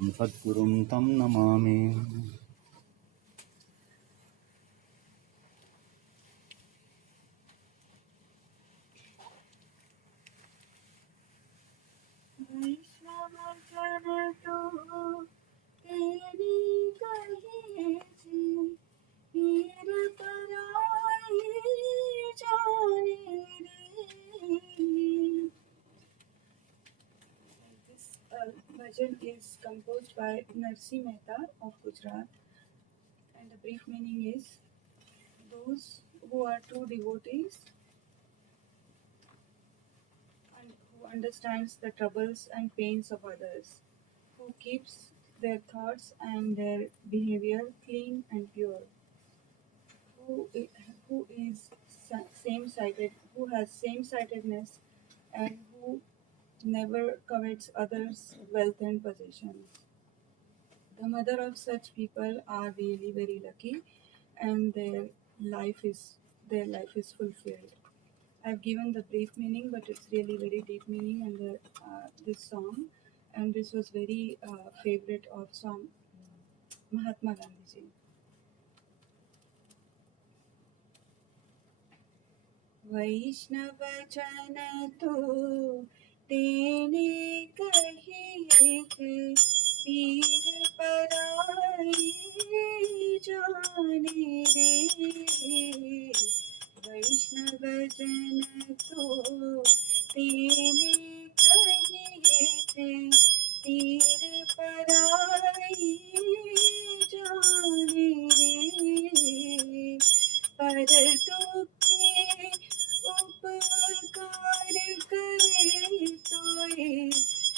सद्गुरुं तं नमामि। वैष्णव जन तो तेरी कही पीर पराई जाने रे. This bhajan is composed by Narsi Mehta of Gujarat, and the brief meaning is: those who are true devotees and who understands the troubles and pains of others, who keeps their thoughts and their behavior clean and pure, who who is same-sided, who has same-sidedness, and who never covets others' wealth and possessions. The mother of such people are really very lucky, and life is their life is fulfilled. I've given the brief meaning, but it's really very deep meaning in this song, and this was very favorite of some Mahatma Gandhi ji. वैष्णव जन तो तेने कहिए पीर पराई जाने रे. वैष्णव जन तो तेने कहिए पीर पराई जाने रे. पर दुखे उपकार करे तोय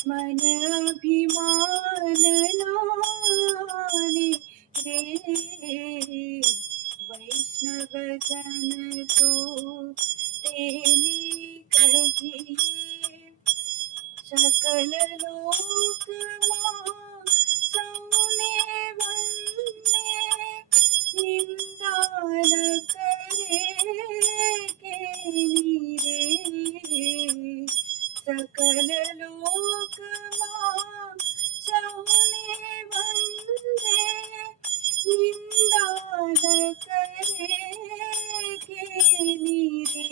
मन अभिमान नाने रे. वैष्णव जन तो तेने कहिए सकल लोक मां सौने वंदे निंदा न करे केनी रे. सकल लोक मां सौने वंदे निंदा न करे केनी रे.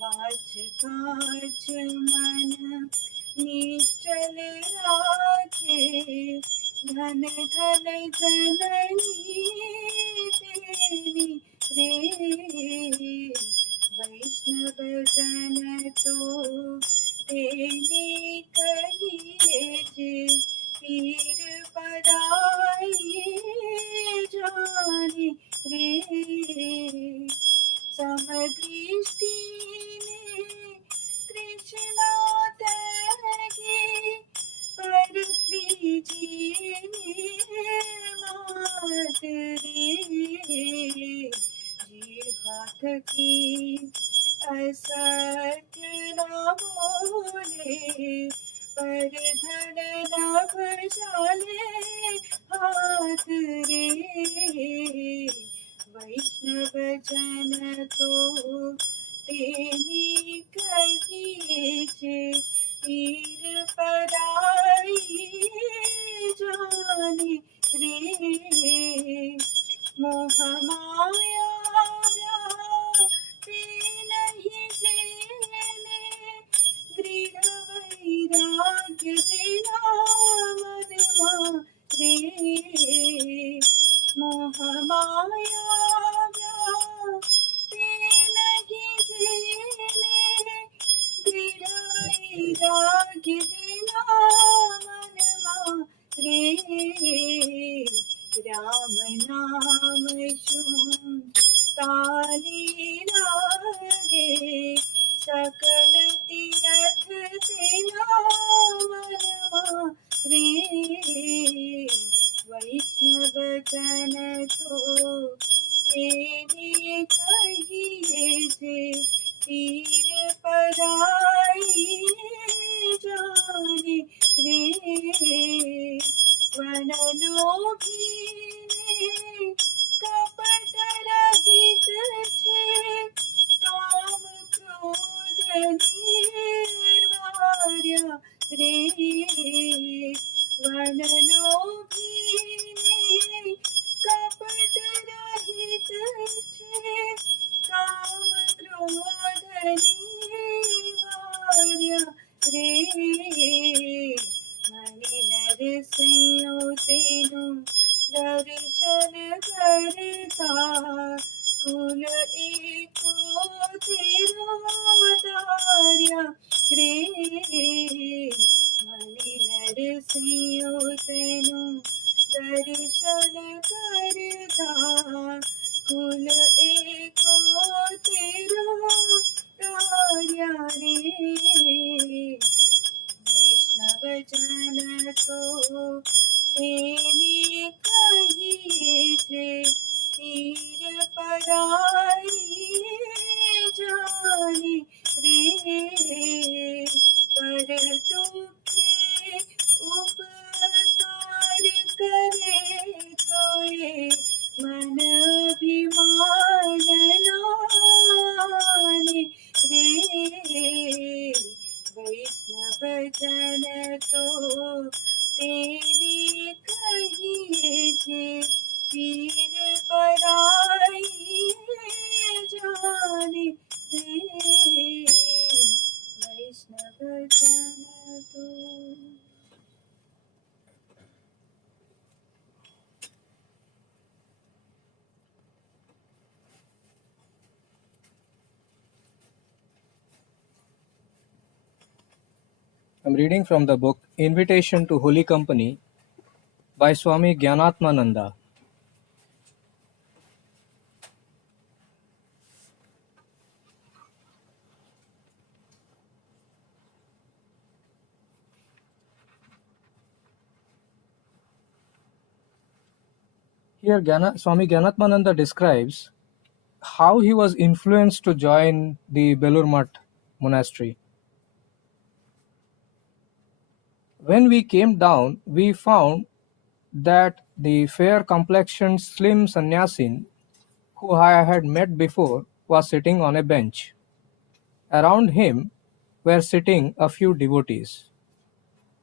वाच काच मन निश्चल राखे धन धन जननी तेरी रे. वैष्णव जन तो तेरी कहिए पीर पराई जाने रे. समदृष्टि ने कृष्णा त्यागी पर श्री जी ने मात रे. ये बात की असत्य न बोले पर धन नभ जाले हाथ रे. वैष्णव जन तो तेनी कहिए पीर पराई जाने रे. मोह माया व्यापी नहीं जेने दृढ़ वैराग्य जिना मद रे. मोह माया व्यापी नहीं जेने दृढ़ वैराग्य जिना नरसिंह तेनु दर्शन करता कुल एको तेरा तार्या रे मणि नरसिंह तेनु दर्शन करता कुल एको तेरा तार्या रे वैष्णव जन तो तेने कहिए जे पीर पराई जाने रे पर दुखे उपकार करे तो ये मन अभिमान लाने रे वैष्णव जन तो तेने कहिए जे पीर पराई जाने रे वैष्णव जन तो। I'm reading from the book Invitation to Holy Company by Swami Gyanatmananda. Here Swami Gyanatmananda describes how he was influenced to join the Belur Math monastery. When we came down, we found that the fair-complexioned slim sannyasin who I had met before was sitting on a bench. Around him were sitting a few devotees.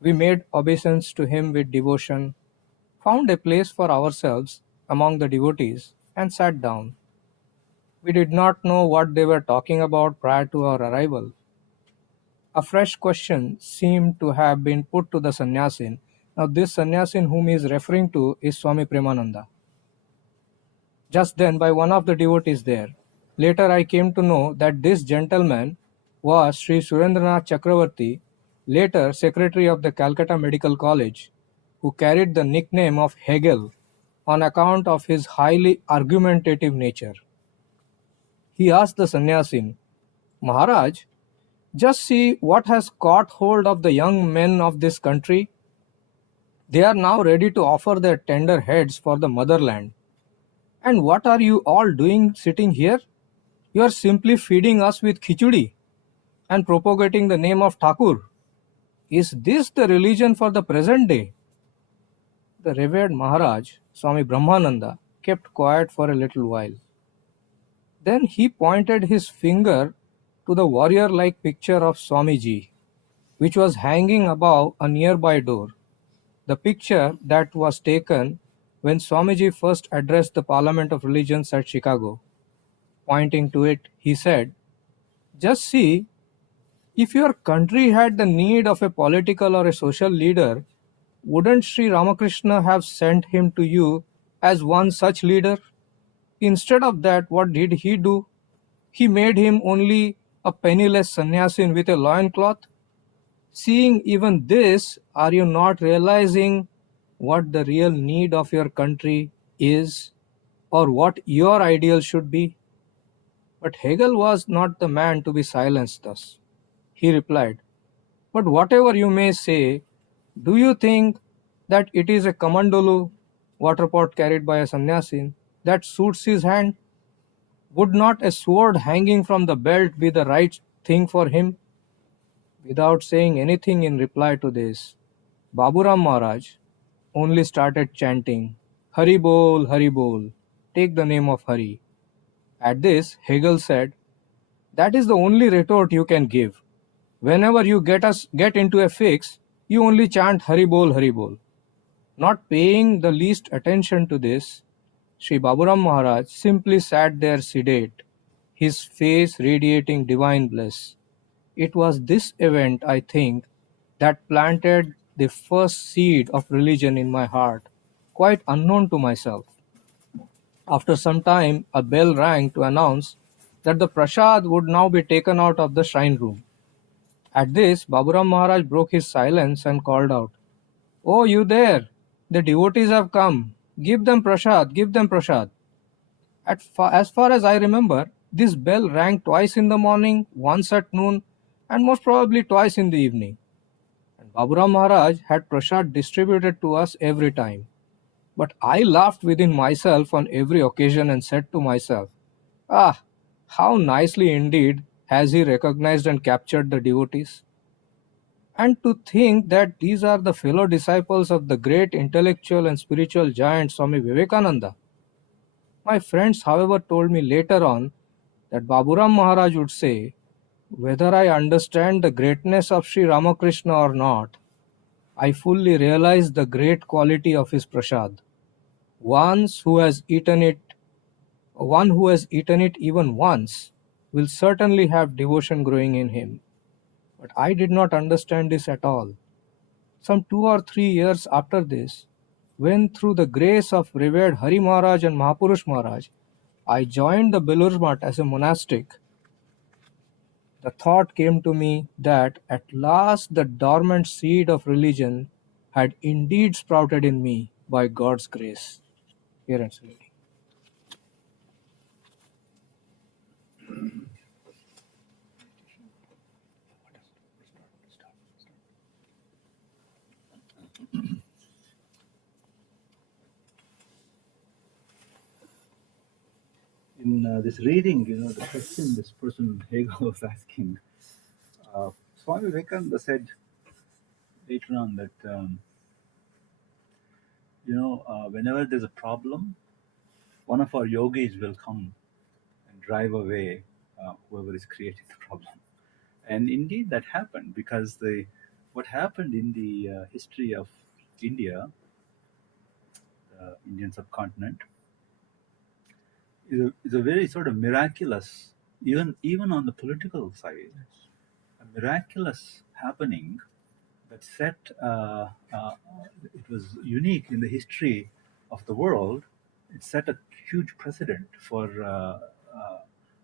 We made obeisance to him with devotion, found a place for ourselves among the devotees, and sat down. We did not know what they were talking about prior to our arrival. A fresh question seemed to have been put to the sannyasin. Now this sannyasin whom he is referring to is Swami Premananda. Just then by one of the devotees there. Later I came to know that this gentleman was Sri Surendranath Chakravarti, later Secretary of the Calcutta Medical College, who carried the nickname of Hegel on account of his highly argumentative nature. He asked the sannyasin, "Maharaj, just see what has caught hold of the young men of this country. They are now ready to offer their tender heads for the motherland. And what are you all doing sitting here? You are simply feeding us with khichdi and propagating the name of Thakur. Is this the religion for the present day?" The revered Maharaj, Swami Brahmananda, kept quiet for a little while. Then he pointed his finger to the warrior-like picture of Swamiji, which was hanging above a nearby door. The picture that was taken when Swamiji first addressed the Parliament of Religions at Chicago. Pointing to it, he said, "Just see, if your country had the need of a political or a social leader, wouldn't Sri Ramakrishna have sent him to you as one such leader? Instead of that, what did he do? He made him only a penniless sannyasin with a loincloth. Seeing even this, are you not realizing what the real need of your country is, or what your ideal should be?" But Hegel was not the man to be silenced thus. He replied, "But whatever you may say, do you think that it is a kamandolu, water pot carried by a sannyasin, that suits his hand? Would not a sword hanging from the belt be the right thing for him?" Without saying anything in reply to this, Baburam Maharaj only started chanting, "Hari Bol, Hari Bol, take the name of Hari." At this, Hegel said, "That is the only retort you can give. Whenever you get into a fix, you only chant Hari Bol, Hari Bol." Not paying the least attention to this, Sri Baburam Maharaj simply sat there sedate, his face radiating divine bliss. It was this event, I think, that planted the first seed of religion in my heart, quite unknown to myself. After some time, a bell rang to announce that the prasad would now be taken out of the shrine room. At this, Baburam Maharaj broke his silence and called out, "Oh, you there! The devotees have come. Give them prasad, give them prasad." As far as I remember, this bell rang twice in the morning, once at noon, and most probably twice in the evening. And Baburam Maharaj had prasad distributed to us every time. But I laughed within myself on every occasion and said to myself, "Ah, how nicely indeed has he recognized and captured the devotees." And to think that these are the fellow disciples of the great intellectual and spiritual giant Swami Vivekananda. My friends, however, told me later on that Baburam Maharaj would say, "Whether I understand the greatness of Sri Ramakrishna or not, I fully realize the great quality of his prasad. One who has eaten it even once will certainly have devotion growing in him." But I did not understand this at all. Some 2 or 3 years after this, when through the grace of revered Hari Maharaj and Mahapurush Maharaj, I joined the Belur Math as a monastic, the thought came to me that at last the dormant seed of religion had indeed sprouted in me by God's grace. Here ends the reading. In this reading, the question this person Hegel was asking, Swami Vivekananda said later on that, whenever there's a problem, one of our yogis will come and drive away whoever is creating the problem. And indeed that happened, because what happened in the history of India, the Indian subcontinent, is a very sort of miraculous, even on the political side, a miraculous happening that set, it was unique in the history of the world. It set a huge precedent for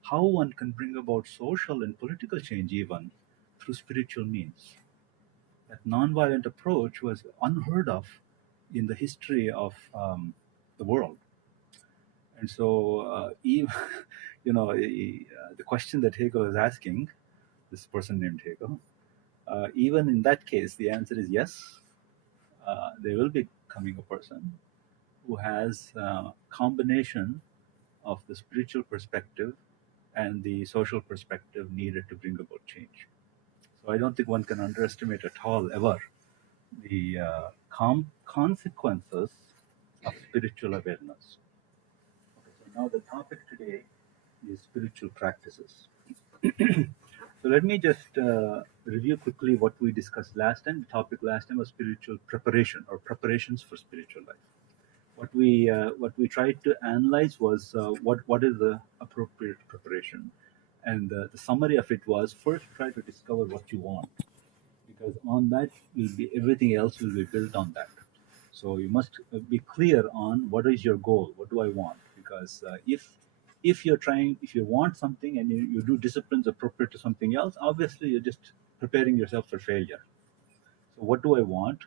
how one can bring about social and political change even through spiritual means. That nonviolent approach was unheard of in the history of the world. And so, even, the question that Hegel is asking, this person named Hegel, even in that case, the answer is yes. There will be coming a person who has a combination of the spiritual perspective and the social perspective needed to bring about change. So I don't think one can underestimate at all ever the consequences of spiritual awareness. Okay, so now the topic today is spiritual practices. So let me just review quickly what we discussed last time. The topic last time was spiritual preparation, or preparations for spiritual life. What we tried to analyze was what is the appropriate preparation, and the summary of it was, first try to discover what you want, because on that will be everything else will be built on that. So you must be clear on what is your goal, what do I want, because if you want something and you do disciplines appropriate to something else, obviously you're just preparing yourself for failure. So what do I want?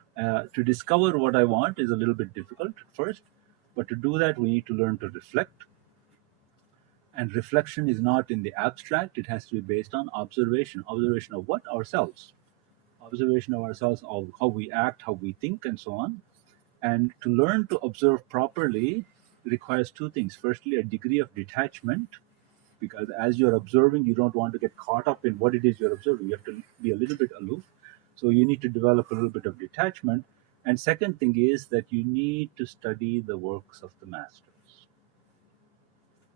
To discover what I want is a little bit difficult first, but to do that we need to learn to reflect. And reflection is not in the abstract, it has to be based on observation. Observation of what? Ourselves. Observation of ourselves, of how we act, how we think, and so on. And to learn to observe properly requires two things. Firstly, a degree of detachment, because as you're observing, you don't want to get caught up in what it is you're observing. You have to be a little bit aloof. So you need to develop a little bit of detachment. And second thing is that you need to study the works of the masters.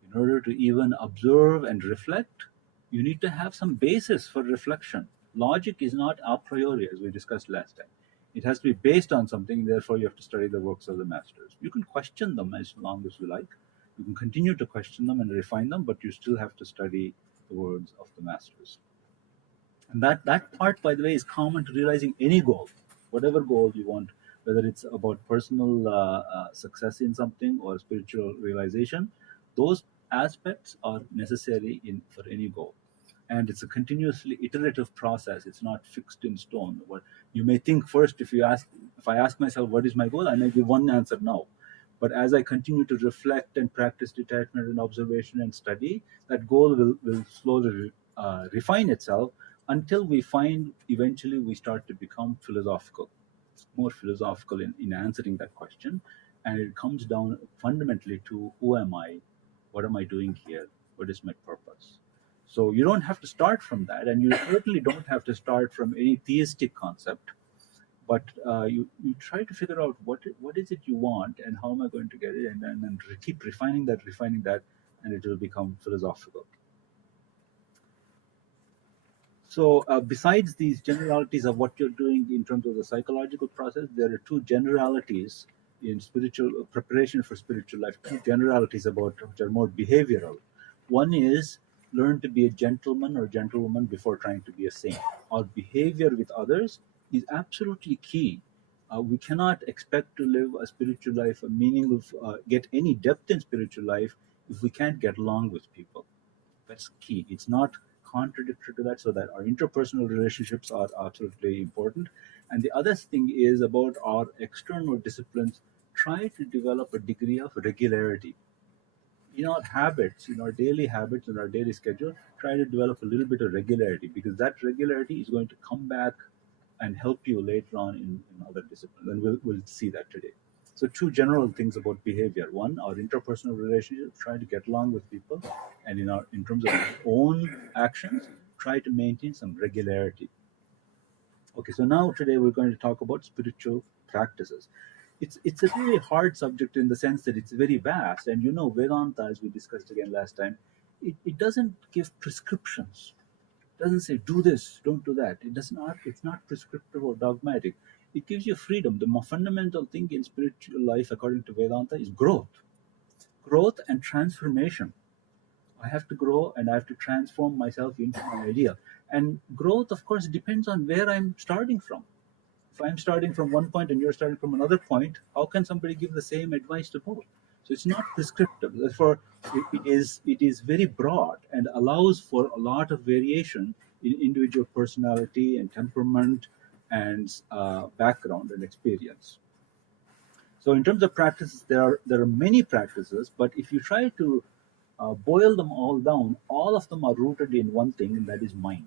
In order to even observe and reflect, you need to have some basis for reflection. Logic is not a priori, as we discussed last time. It has to be based on something, therefore you have to study the works of the masters. You can question them as long as you like. You can continue to question them and refine them, but you still have to study the words of the masters. And that part, by the way, is common to realizing any goal, whatever goal you want, whether it's about personal success in something or spiritual realization. Those aspects are necessary for any goal, and it's a continuously iterative process. It's not fixed in stone. What you may think first, if I ask myself what is my goal, I may give one answer now, but as I continue to reflect and practice detachment and observation and study, that goal will slowly refine itself until we find eventually we start to become philosophical, more philosophical in answering that question. And it comes down fundamentally to who am I, what am I doing here, what is my purpose. So you don't have to start from that, and you certainly don't have to start from any theistic concept, but you try to figure out what is it you want and how am I going to get it, and then keep refining that, and it will become philosophical. So besides these generalities of what you're doing in terms of the psychological process, there are two generalities in spiritual preparation for spiritual life. Two generalities about which are more behavioral. One is learn to be a gentleman or gentlewoman before trying to be a saint. Our behavior with others is absolutely key. We cannot expect to live a spiritual life, a meaningful, get any depth in spiritual life if we can't get along with people. That's key. It's not contradictory to that, so that our interpersonal relationships are absolutely important. And the other thing is about our external disciplines. Try to develop a degree of regularity in our habits, in our daily habits, in our daily schedule. Try to develop a little bit of regularity, because that regularity is going to come back and help you later on in other disciplines. And we'll see that today. So two general things about behavior. One, our interpersonal relationships, try to get along with people, and in terms of our own actions, try to maintain some regularity. Okay, so now today we're going to talk about spiritual practices. It's a really hard subject in the sense that it's very vast, and Vedanta, as we discussed again last time, it doesn't give prescriptions. It doesn't say do this, don't do that. It's not prescriptive or dogmatic. It gives you freedom. The more fundamental thing in spiritual life, according to Vedanta, is growth and transformation. I have to grow and I have to transform myself into my ideal. And growth, of course, depends on where I'm starting from. If I'm starting from one point and you're starting from another point, how can somebody give the same advice to both? So it's not prescriptive. Therefore, it is very broad and allows for a lot of variation in individual personality and temperament and background and experience. So in terms of practices, there are many practices, but if you try to boil them all down, all of them are rooted in one thing, and that is mind.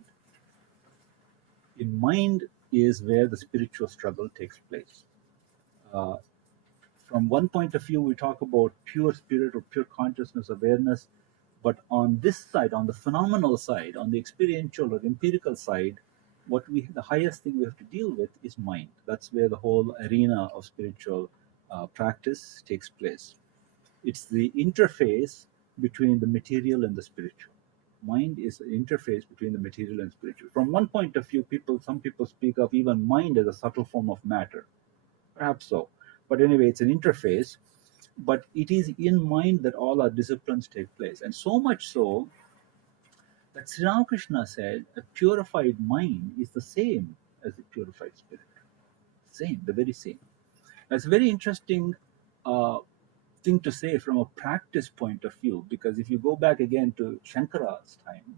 In mind is where the spiritual struggle takes place. Uh, from one point of view, we talk about pure spirit or pure consciousness awareness, but on this side, on the phenomenal side, on the experiential or empirical side, the highest thing we have to deal with is mind. That's where the whole arena of spiritual practice takes place. It's the interface between the material and the spiritual. Mind is an interface between the material and spiritual. From one point of view, some people speak of even mind as a subtle form of matter. Perhaps so. But anyway, it's an interface. But it is in mind that all our disciplines take place. And so much so that Sri Ramakrishna said a purified mind is the same as a purified spirit. Same, the very same. That's a very interesting thing to say from a practice point of view, because if you go back again to Shankara's time,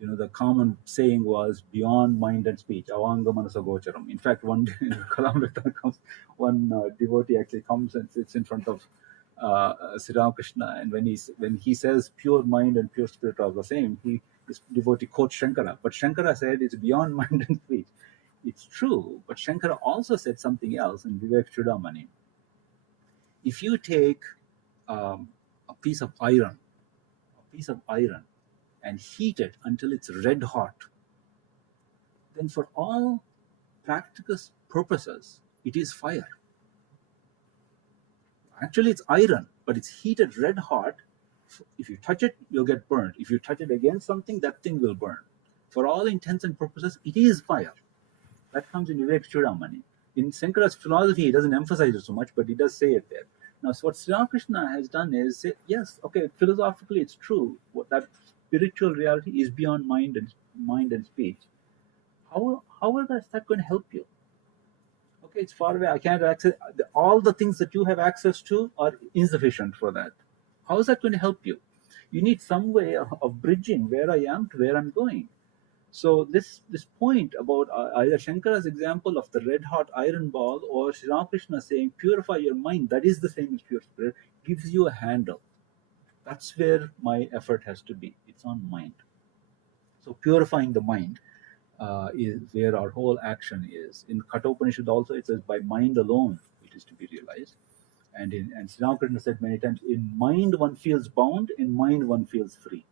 the common saying was beyond mind and speech, avanga manasa gocharam. In fact, one day in Kalamrita comes, one devotee actually comes and sits in front of Sri Ramakrishna, and when he says pure mind and pure spirit are the same, this devotee quotes Shankara, but Shankara said it's beyond mind and speech. It's true, but Shankara also said something else in Vivek Chudamani. If you take a piece of iron, and heat it until it's red hot, then for all practical purposes, it is fire. Actually, it's iron, but it's heated red hot. If you touch it, you'll get burned. If you touch it against something, that thing will burn. For all intents and purposes, it is fire. That comes in Vivek Chudamani. In Shankara's philosophy, he doesn't emphasize it so much, but he does say it there. Now, so what Sri Ramakrishna has done is say, yes, okay, philosophically it's true. That spiritual reality is beyond mind and speech. How is that going to help you? Okay, it's far away. I can't access all the things that you have access to are insufficient for that. How is that going to help you? You need some way of bridging where I am to where I'm going. So this point about either Shankara's example of the red hot iron ball or Sri Ramakrishna saying purify your mind, that is the same as pure spirit, gives you a handle. That's where my effort has to be. It's on mind. So purifying the mind is where our whole action is. In Kathopanishad also it says by mind alone it is to be realized. And Sri Ramakrishna said many times, in mind one feels bound, in mind one feels free.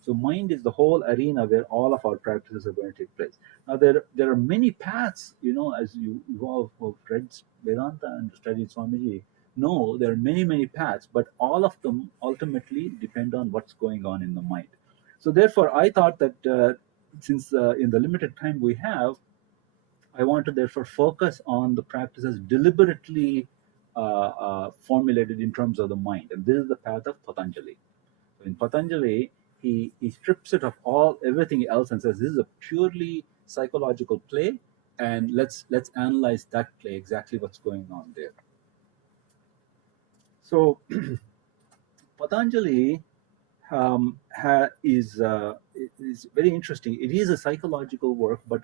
So mind is the whole arena where all of our practices are going to take place. Now there are many paths, as you all who have read Vedanta and studied Swamiji know there are many paths, but all of them ultimately depend on what's going on in the mind. So therefore, I thought that since in the limited time we have, I want to therefore focus on the practices deliberately formulated in terms of the mind, and this is the path of Patanjali. So in Patanjali, he strips it of everything else and says this is a purely psychological play, and let's analyze that play, exactly what's going on there. So Patanjali is very interesting. It is a psychological work, but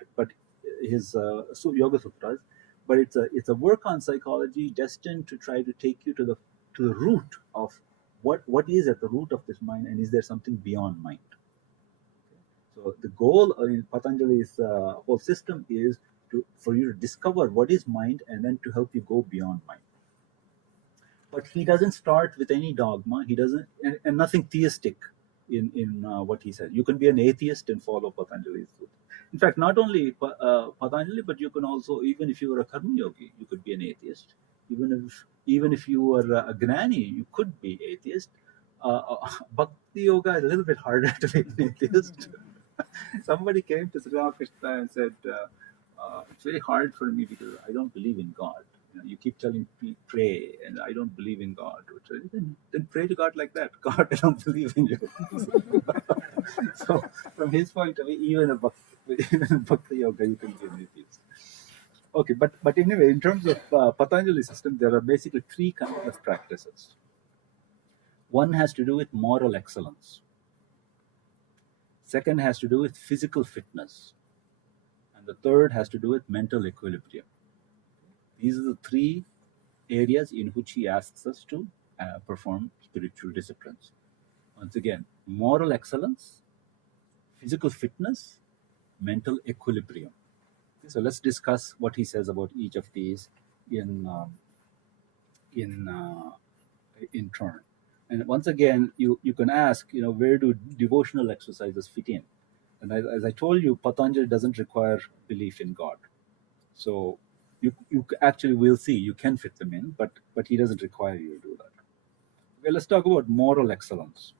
his Yoga Sutras, but it's a work on psychology destined to try to take you to the root of what is at the root of this mind, and is there something beyond mind? So the goal in Patanjali's whole system is for you to discover what is mind, and then to help you go beyond mind. But he doesn't start with any dogma. He doesn't, and nothing theistic in what he said. You can be an atheist and follow Patanjali's. In fact, not only Patanjali, but you can also, even if you were a karma yogi, you could be an atheist. Even if you were a gnani, you could be atheist. Bhakti yoga is a little bit harder to be an atheist. Somebody came to Sri Ramakrishna and said, it's very hard for me because I don't believe in God. You keep telling me pray, and I don't believe in God. So then pray to God like that. God, I don't believe in you. So from his point of view, even a Bhakti yoga, you can be an atheist. Okay, but anyway, in terms of Patanjali system, there are basically three kinds of practices. One has to do with moral excellence. Second has to do with physical fitness. And the third has to do with mental equilibrium. These are the three areas in which he asks us to perform spiritual disciplines. Once again, moral excellence, physical fitness, mental equilibrium. So let's discuss what he says about each of these in turn. And once again, you can ask, where do devotional exercises fit in? And as I told you, Patanjali doesn't require belief in God. So you actually will see you can fit them in, but he doesn't require you to do that. Well, let's talk about moral excellence.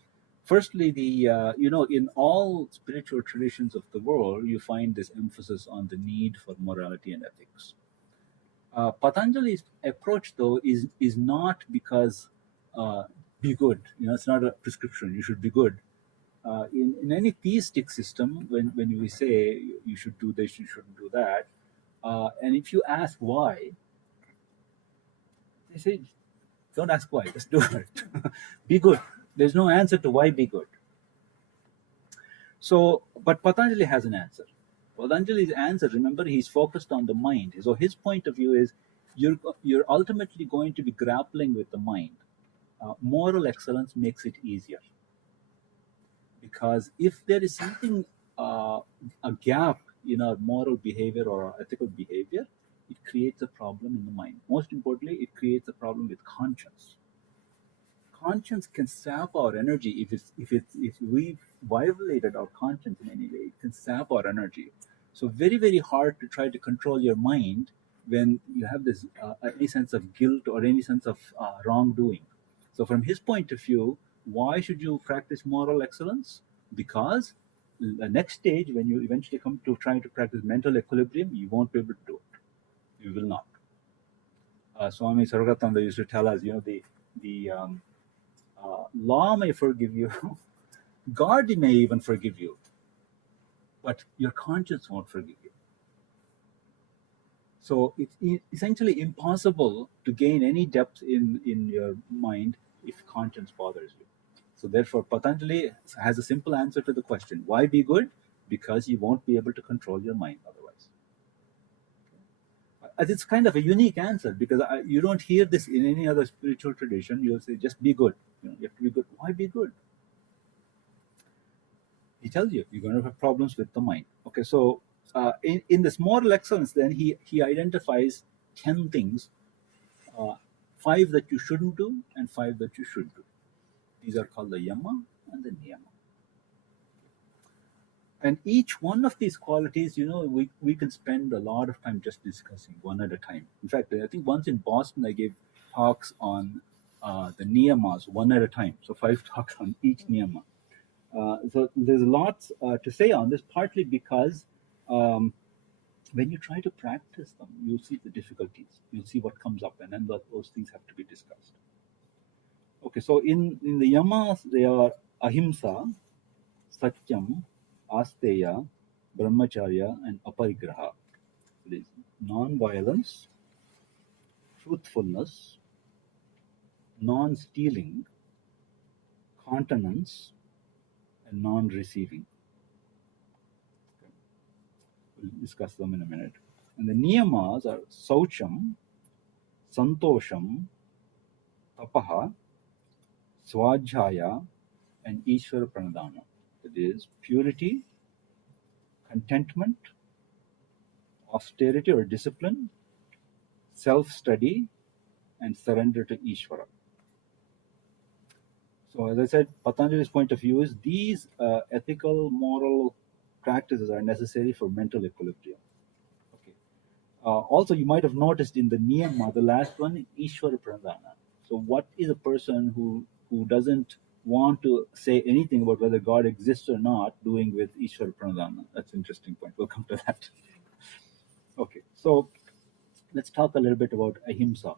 Firstly, in all spiritual traditions of the world, you find this emphasis on the need for morality and ethics. Patanjali's approach, though, is not because be good. It's not a prescription. You should be good. In any theistic system, when we say you should do this, you shouldn't do that, and if you ask why, they say, don't ask why, just do it. Be good. There's no answer to why be good. So, but Patanjali has an answer. Patanjali's answer, remember, he's focused on the mind. So his point of view is, you're ultimately going to be grappling with the mind. Moral excellence makes it easier. Because if there is something, a gap in our moral behavior or our ethical behavior, it creates a problem in the mind. Most importantly, it creates a problem with conscience. Conscience can sap our energy if we violated our conscience in any way. It can sap our energy. So very hard to try to control your mind when you have this any sense of guilt or any sense of wrongdoing. So from his point of view, why should you practice moral excellence? Because the next stage, when you eventually come to trying to practice mental equilibrium, you won't be able to do it. You will not. Swami Sarvagatanda used to tell us, the law may forgive you, God may even forgive you, but your conscience won't forgive you. So it's essentially impossible to gain any depth in your mind if conscience bothers you. So therefore, Patanjali has a simple answer to the question: why be good? Because you won't be able to control your mind otherwise. It's kind of a unique answer because you don't hear this in any other spiritual tradition. You'll say, just be good. You have to be good. Why be good? He tells you you're going to have problems with the mind. Okay, so in this moral excellence, then he identifies 10 things, 5 that you shouldn't do and 5 that you should do. These are called the yama and the niyama. And each one of these qualities, we can spend a lot of time just discussing one at a time. In fact, I think once in Boston, I gave talks on the niyamas one at a time. So 5 talks on each niyama. So there's lots to say on this, partly because um, when you try to practice them, you'll see the difficulties. You'll see what comes up, and then those things have to be discussed. Okay, so in the yamas, they are ahimsa, satyam, asteya, brahmacharya, and aparigraha. It is non-violence, truthfulness, non-stealing, continence, and non-receiving. Okay. We'll discuss them in a minute. And the niyamas are saucham, santosham, tapaha, swadhyaya, and Ishvara pranadana. That is purity, contentment, austerity or discipline, self-study, and surrender to Ishvara. So as I said, Patanjali's point of view is these ethical, moral practices are necessary for mental equilibrium. Okay. Also, you might have noticed in the niyama, the last one, Ishvara pranadana. So what is a person who doesn't want to say anything about whether God exists or not doing with Ishvara pranadana? That's an interesting point. We'll come to that. Okay, so let's talk a little bit about ahimsa.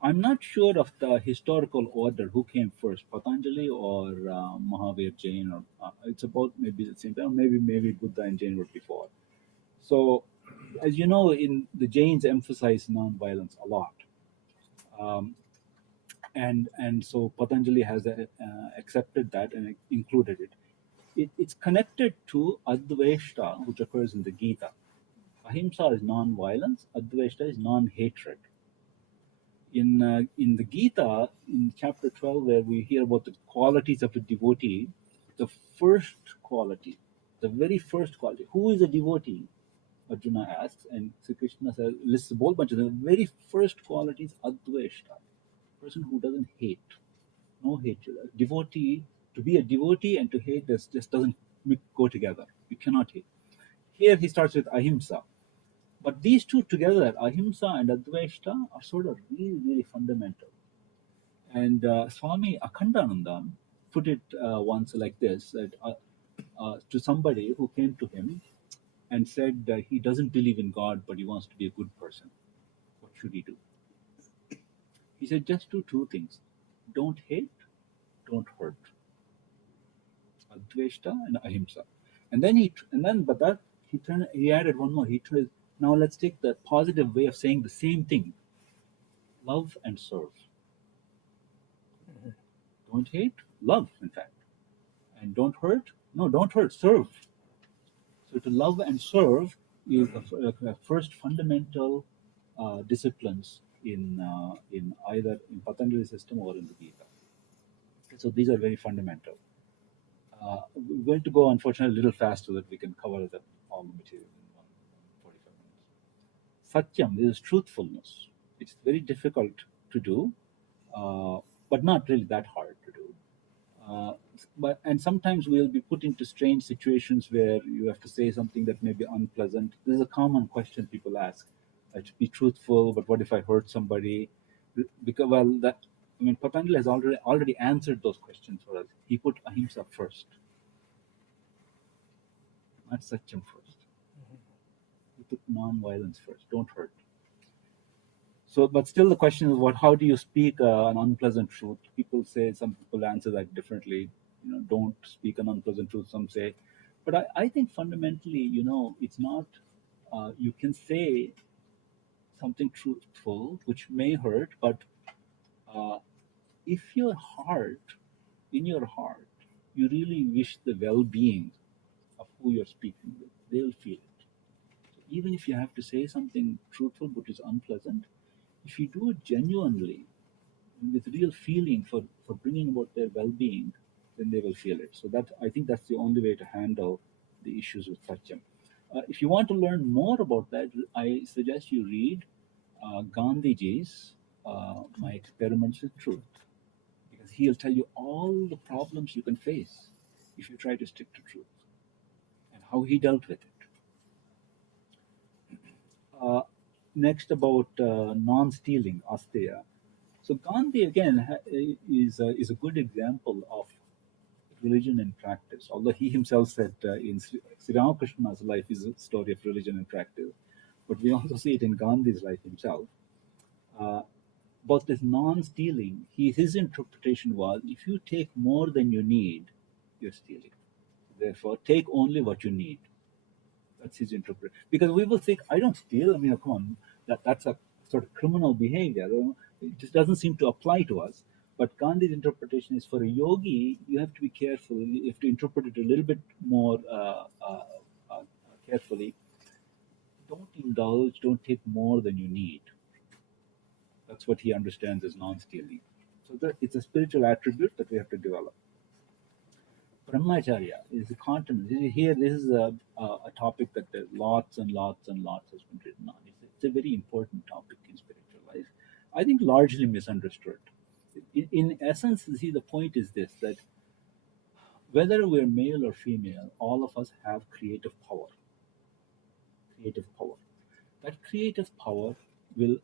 I'm not sure of the historical order who came first, Patanjali or Mahavir Jain, or it's about maybe the same time, or maybe Buddha and Jain were before. So, as you know, in the Jains emphasize non-violence a lot, and so Patanjali has accepted that and included it. It's connected to Advaita, which occurs in the Gita. Ahimsa is non-violence, Advaita is non-hatred. In the Gita, in chapter 12, where we hear about the qualities of a devotee, the first quality, the very first quality, who is a devotee? Arjuna asks, and Sri Krishna says, lists a whole bunch of them. The very first quality is Advaita, person who doesn't hate, no hatred. A devotee, to be a devotee and to hate, this just doesn't go together. You cannot hate. Here he starts with ahimsa. But these two together, ahimsa and advaita, are sort of really, really fundamental. And Swami Akhandananda put it once like this, that to somebody who came to him and said that he doesn't believe in God, but he wants to be a good person. What should he do? He said, just do 2 things. Don't hate, don't hurt. Advaita and ahimsa. And then he added one more. He tried, now let's take the positive way of saying the same thing. Love and serve. Don't hate, love, in fact. And don't hurt, no, don't hurt, serve. So to love and serve is the first fundamental disciplines in either in Patanjali system or in the Gita. So these are very fundamental. We're going to go, unfortunately, a little fast so that we can cover all the material in 45 minutes. Satyam is truthfulness. It's very difficult to do, but not really that hard to do. And sometimes we'll be put into strange situations where you have to say something that may be unpleasant. This is a common question people ask. To be truthful, but what if I hurt somebody? Because Patanjali has already answered those questions for us. He put ahimsa first, not satyam first. He put non-violence first. Don't hurt. So, but still, the question is, how do you speak an unpleasant truth? Some people answer that differently. Don't speak an unpleasant truth. Some say, but I think fundamentally, it's not. You can say something truthful, which may hurt, but uh, if your heart, in your heart, you really wish the well-being of who you're speaking with, they'll feel it. So even if you have to say something truthful but is unpleasant, if you do it genuinely, with real feeling for bringing about their well-being, then they will feel it. So that, I think that's the only way to handle the issues with Satyam. If you want to learn more about that, I suggest you read Gandhiji's My Experiments with Truth, because he'll tell you all the problems you can face if you try to stick to truth and how he dealt with it. Next, about non-stealing, asteya. So Gandhi again is a good example of religion in practice. Although he himself said in Sri Ramakrishna's life is a story of religion in practice, but we also see it in Gandhi's life himself. Uh, about this non-stealing, his interpretation was: if you take more than you need, you're stealing. Therefore, take only what you need. That's his interpretation. Because we will think, I don't steal. I mean, come on, that's a sort of criminal behavior. It just doesn't seem to apply to us. But Gandhi's interpretation is, for a yogi, you have to be careful. You have to interpret it a little bit more carefully. Don't indulge. Don't take more than you need. That's what he understands as non-stealing. So it's a spiritual attribute that we have to develop. Brahmacharya is a continent. Here, this is a topic that lots and lots and lots has been written on. It's a very important topic in spiritual life. I think largely misunderstood. In essence, see, the point is this: that whether we're male or female, all of us have creative power. Creative power. That creative power will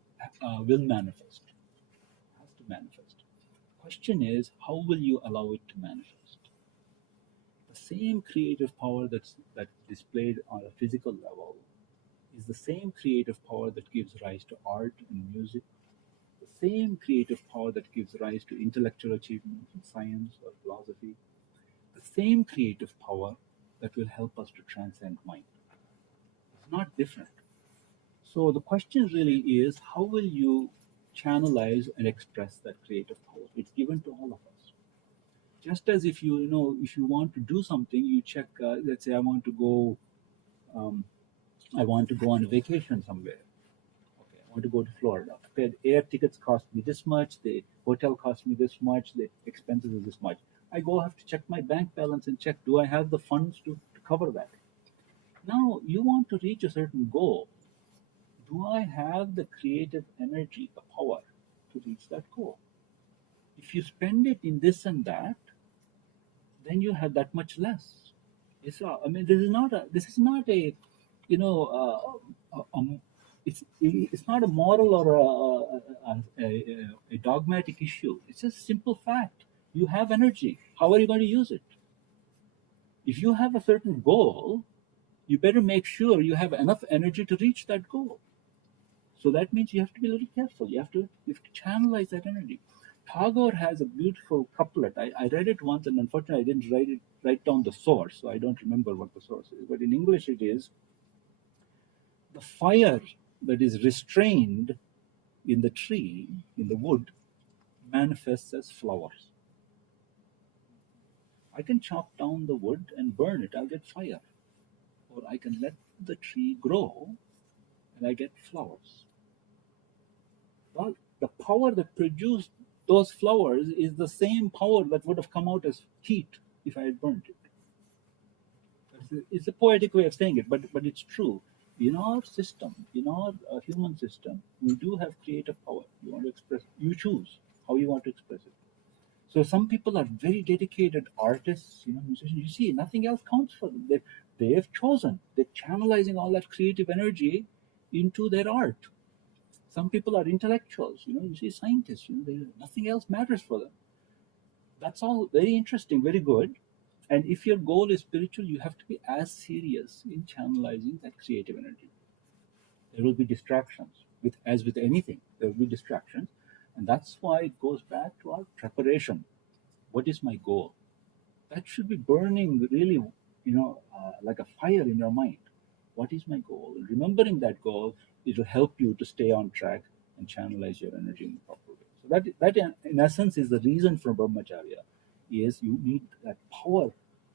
manifest. Has to manifest. The question is, how will you allow it to manifest? The same creative power that's displayed on a physical level is the same creative power that gives rise to art and music, the same creative power that gives rise to intellectual achievement in science or philosophy, the same creative power that will help us to transcend mind. It's not different. So the question really is, how will you channelize and express that creative power? It's given to all of us. Just as if if you want to do something, you check. Let's say um, I want to go on a vacation somewhere. Okay, I want to go to Florida. Okay, the air tickets cost me this much. The hotel cost me this much. The expenses is this much. I have to check my bank balance and check, do I have the funds to cover that? Now you want to reach a certain goal. Do I have the creative energy, the power to reach that goal? If you spend it in this and that, then you have that much less. I mean, this is not a, you know, it's not a moral or a dogmatic issue. It's a simple fact. You have energy. How are you going to use it? If you have a certain goal, you better make sure you have enough energy to reach that goal. So that means you have to be a little careful. You have to channelize that energy. Tagore has a beautiful couplet. I read it once, and unfortunately I didn't write down the source, so I don't remember what the source is. But in English it is: the fire that is restrained in the tree, in the wood, manifests as flowers. I can chop down the wood and burn it, I'll get fire. Or I can let the tree grow and I get flowers. Well, the power that produced those flowers is the same power that would have come out as heat if I had burnt it. It's a poetic way of saying it, but it's true. In our system, in our human system, we do have creative power. You want to express, you choose how you want to express it. So some people are very dedicated artists, musicians. You see, nothing else counts for them. They have chosen. They're channelizing all that creative energy into their art. Some people are intellectuals. You see, scientists. Nothing else matters for them. That's all very interesting, very good. And if your goal is spiritual, you have to be as serious in channelizing that creative energy. There will be distractions, as with anything. There will be distractions, and that's why it goes back to our preparation. What is my goal? That should be burning really, like a fire in your mind. What is my goal? Remembering that goal, it will help you to stay on track and channelize your energy in the proper way. So that in essence is the reason for brahmacharya, is you need that power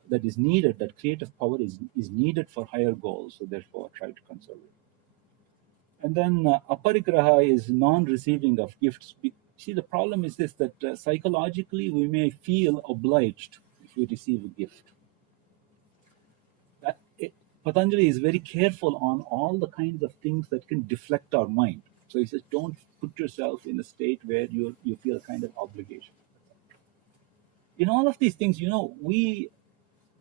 that is needed, that creative power is needed for higher goals, so therefore try to conserve it. And then aparigraha is non-receiving of gifts. See, the problem is this, that psychologically we may feel obliged if we receive a gift. Patanjali is very careful on all the kinds of things that can deflect our mind. So he says, don't put yourself in a state where you feel a kind of obligation. In all of these things,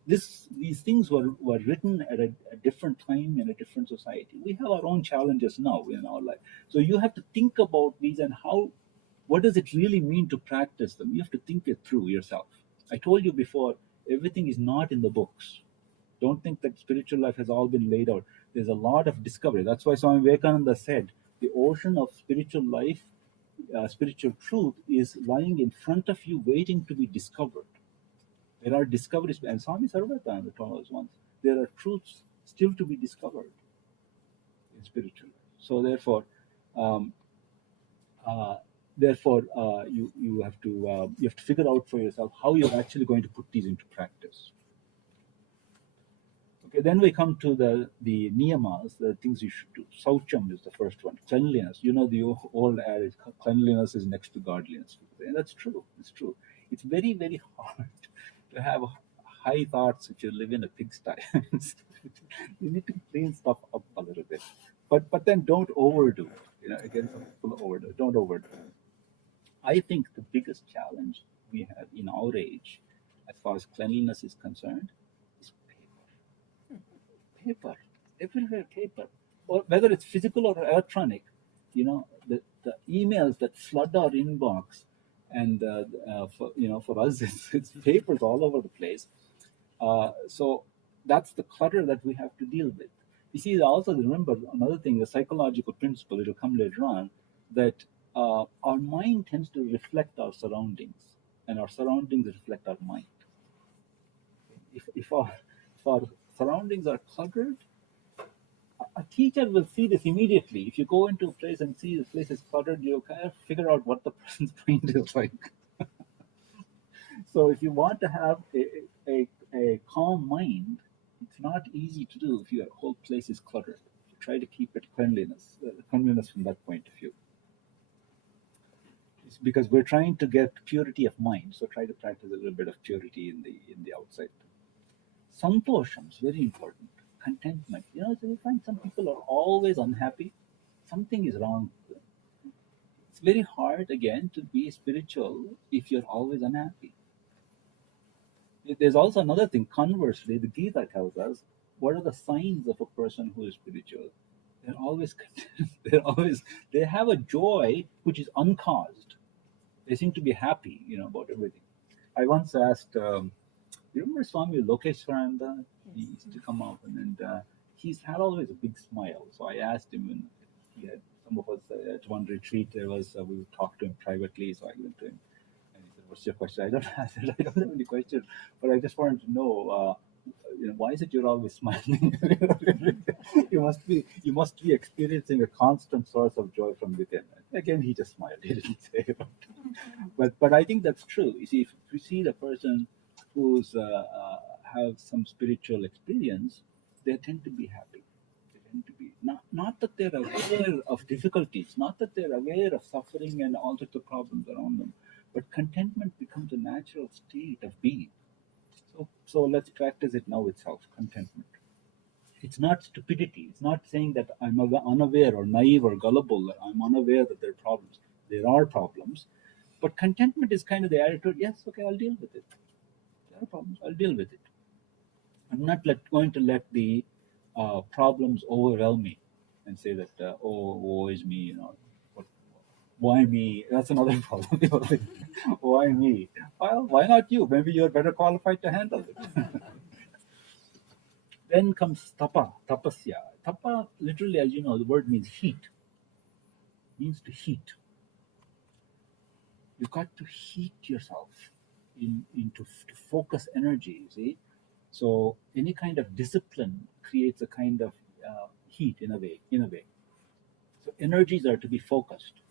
these things were written at a different time in a different society. We have our own challenges now in our life. So you have to think about these and what does it really mean to practice them? You have to think it through yourself. I told you before, everything is not in the books. Don't think that spiritual life has all been laid out. There's a lot of discovery. That's why Swami Vivekananda said, the ocean of spiritual life, spiritual truth is lying in front of you, waiting to be discovered. There are discoveries, and Swami Sarvatananda told us once, there are truths still to be discovered in spiritual life. So um, uh, you have to figure out for yourself how you're actually going to put these into practice. Okay, then we come to the niyamas, the things you should do. Saucham is the first one. Cleanliness. You know the old adage, cleanliness is next to godliness. And that's true. It's true. It's very, very hard to have high thoughts if you live in a pigsty. You need to clean stuff up a little bit. But then don't overdo it. Again, some people overdo. Don't overdo it. I think the biggest challenge we have in our age, as far as cleanliness is concerned, is paper, everywhere paper, or whether it's physical or electronic. The emails that flood our inbox, and for us it's papers all over the place. So that's the clutter that we have to deal with. You see, also remember another thing, the psychological principle, it'll come later on, that our mind tends to reflect our surroundings, and our surroundings reflect our mind. If our surroundings are cluttered, a teacher will see this immediately. If you go into a place and see the place is cluttered, you kind of figure out what the person's mind is like. So if you want to have a calm mind, it's not easy to do if your whole place is cluttered. You try to keep it cleanliness from that point of view. It's because we're trying to get purity of mind, so try to practice a little bit of purity in the outside. Santosham is very important. Contentment. You find some people are always unhappy. Something is wrong with them. It's very hard, again, to be spiritual if you're always unhappy. There's also another thing. Conversely, the Gita tells us what are the signs of a person who is spiritual. They're always content. They have a joy which is uncaused. They seem to be happy, about everything. I once asked, you remember Swami Lokeshwaranda? He used to come up, and he's had always a big smile. So I asked him, and he had some of us at one retreat. We talked to him privately, so I went to him. And he said, "What's your question?" I don't have any question, but I just wanted to know, why is it you're always smiling? You must be experiencing a constant source of joy from within. Again, he just smiled. He didn't say it. But I think that's true. You see, if you see the person who's have some spiritual experience, they tend to be happy. They tend to be not that they're aware of difficulties, not that they're aware of suffering and all sorts of problems around them, but contentment becomes a natural state of being. So let's practice it now itself. Contentment. It's not stupidity. It's not saying that I'm unaware or naive or gullible. That I'm unaware that there are problems. There are problems, but contentment is kind of the attitude. Yes, okay, I'll deal with it. There are problems. I'll deal with it. I'm not going to let the problems overwhelm me and say that, woe is me, why me? That's another problem. Why me? Well, why not you? Maybe you're better qualified to handle it. Then comes tapa, tapasya. Tapa, literally, as you know, the word means heat. It means to heat. You've got to heat yourself to focus energy, you see. So any kind of discipline creates a kind of heat in a way. So energies are to be focused,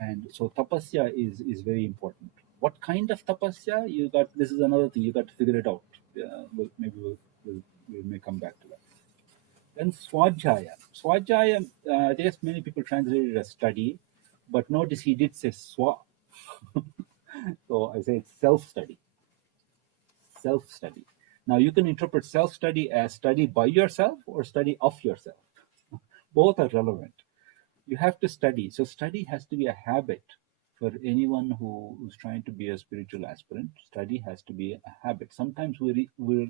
and so tapasya is very important. What kind of tapasya you got? This is another thing you got to figure it out. Maybe we may come back to that. Then Swajaya. Swajaya, I guess many people translate it as study, but notice he did say swa. So I say it's self-study. Self-study. Now you can interpret self-study as study by yourself or study of yourself. Both are relevant. You have to study. So study has to be a habit for anyone who's trying to be a spiritual aspirant. Study has to be a habit. Sometimes we're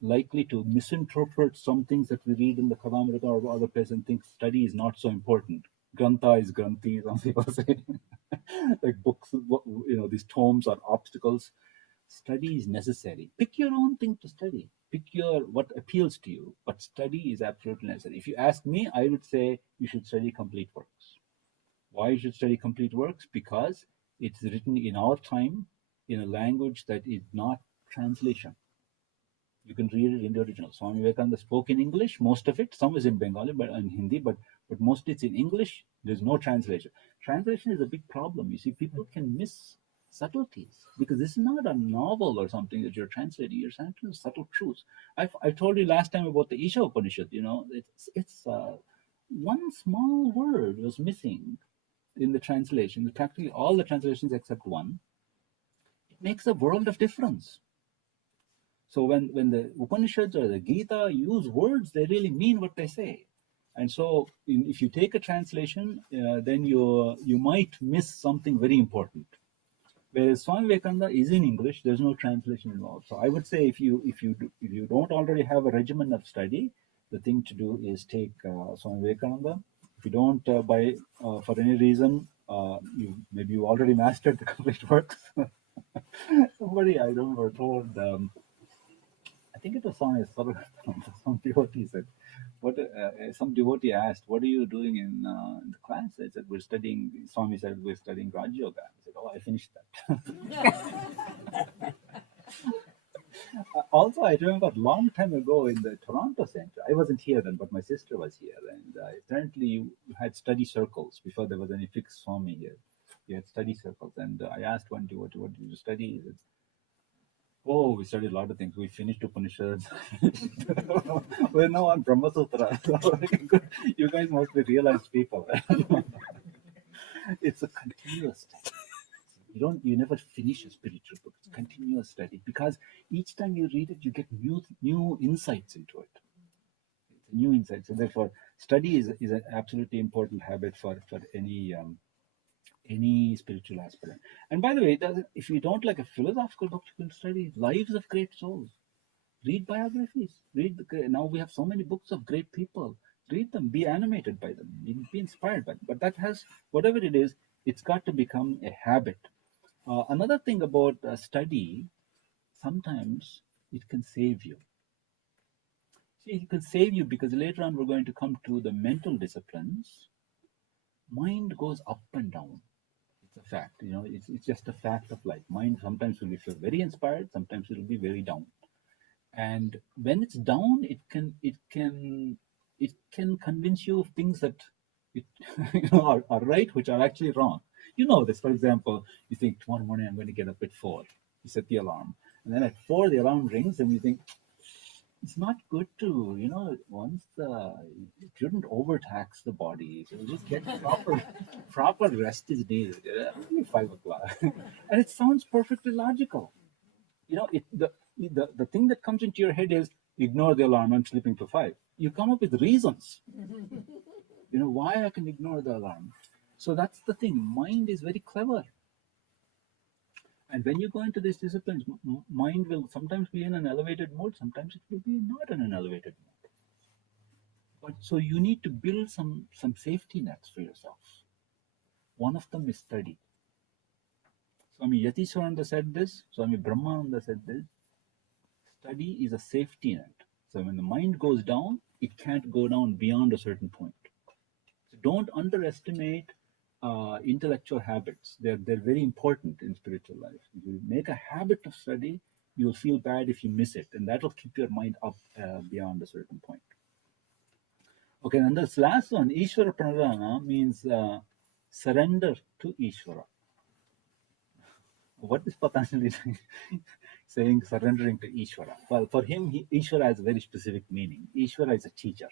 likely to misinterpret some things that we read in the Kalamrita or other places and think study is not so important. Grantha is Granthi, some people say. Like books, these tomes are obstacles. Study is necessary. Pick your own thing to study. Pick what appeals to you, but study is absolutely necessary. If you ask me, I would say you should study complete works. Why you should study complete works? Because it's written in our time in a language that is not translation. You can read it in the original. Swami Vivekananda spoke in English, most of it. Some is in Bengali, but in Hindi, but mostly it's in English. There's no translation. Translation is a big problem. You see, people can miss subtleties because this is not a novel or something that you're translating. You're translating subtle truths. I told you last time about the Isha Upanishad. It's one small word was missing in the translation. Practically all the translations except one. It makes a world of difference. So when the Upanishads or the Gita use words, they really mean what they say. And so if you take a translation, then you might miss something very important. Whereas Swami Vivekananda is in English, there's no translation involved. So I would say if you don't already have a regimen of study, the thing to do is take Swami Vivekananda. If you don't for any reason, maybe you already mastered the complete works. Somebody I remember told. I think it was some devotee said, some devotee asked, what are you doing in the class? I said, we're studying, Swami said, we're studying Raj Yoga. I said, oh, I finished that. Also, I remember a long time ago in the Toronto Center, I wasn't here then, but my sister was here. And apparently you had study circles before there was any fixed Swami here. You had study circles. And I asked one devotee, what did you study? He said, oh, we studied a lot of things. We finished Upanishads. We're now on Brahma Sutra. You guys must be realized people. It's a continuous study. You never finish a spiritual book. It's continuous study because each time you read it, you get new insights into it. It's new insights, and therefore, study is an absolutely important habit for any spiritual aspirant. And by the way, if you don't like a philosophical book, you can study lives of great souls. Read biographies. Now we have so many books of great people. Read them. Be animated by them. Be inspired by them. But that has, whatever it is, it's got to become a habit. Another thing about study, sometimes it can save you. See, it can save you because later on we're going to come to the mental disciplines. Mind goes up and down. It's a fact. It's just a fact of life. Mind sometimes will feel very inspired, sometimes it will be very down. And when it's down, it can convince you of things that are right, which are actually wrong. You know this. For example, you think tomorrow morning I'm going to get up at 4. You set the alarm, and then at 4 the alarm rings, and you think it's not good to it shouldn't overtax the body. So just get proper rest is needed. 5 o'clock, and it sounds perfectly logical. The thing that comes into your head is ignore the alarm. I'm sleeping till 5. You come up with reasons. Why I can ignore the alarm. So that's the thing. Mind is very clever. And when you go into these disciplines, mind will sometimes be in an elevated mode, sometimes it will be not in an elevated mode. But so you need to build some safety nets for yourself. One of them is study. Swami Yatiswarananda said this, Swami Brahmananda said this. Study is a safety net. So when the mind goes down, it can't go down beyond a certain point. So don't underestimate intellectual habits. They're very important in spiritual life. If you make a habit of study, you'll feel bad if you miss it, and that will keep your mind up beyond a certain point. Okay, and this last one, Ishvara Pranadana, means surrender to Ishvara. What is Patanjali saying surrendering to Ishvara? Well, for him, Ishvara has a very specific meaning. Ishvara is a teacher.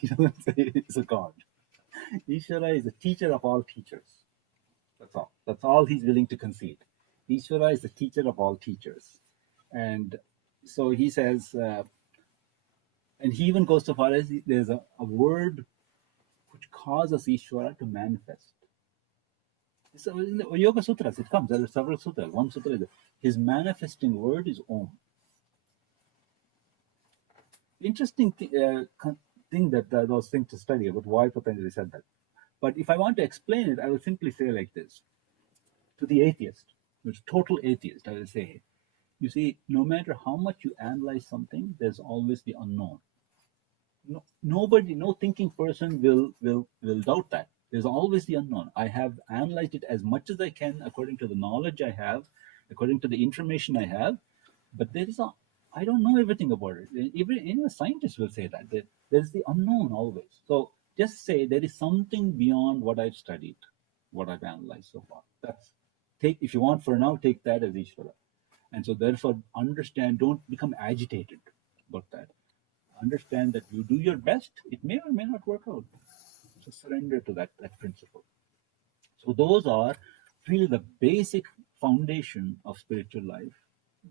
He doesn't say he's a god. Ishvara is a teacher of all teachers. That's all. That's all he's willing to concede. Ishvara is the teacher of all teachers. And so he says, and he even goes so far as there's a word which causes Ishvara to manifest. So in the Yoga Sutras, it comes. There are several sutras. One sutra is his manifesting word is Om. Interesting thing that those things to study about why Patanjali said that. But if I want to explain it, I will simply say like this. To the atheist, who's total atheist, I will say, you see, no matter how much you analyze something, there's always the unknown. No thinking person will doubt that. There's always the unknown. I have analyzed it as much as I can according to the knowledge I have, according to the information I have, but I don't know everything about it. Even a scientist will say that. There's the unknown always. So just say there is something beyond what I've studied, what I've analyzed so far. If you want for now, take that as Ishvara. And so therefore understand, don't become agitated about that. Understand that you do your best, it may or may not work out. So surrender to that principle. So those are really the basic foundation of spiritual life,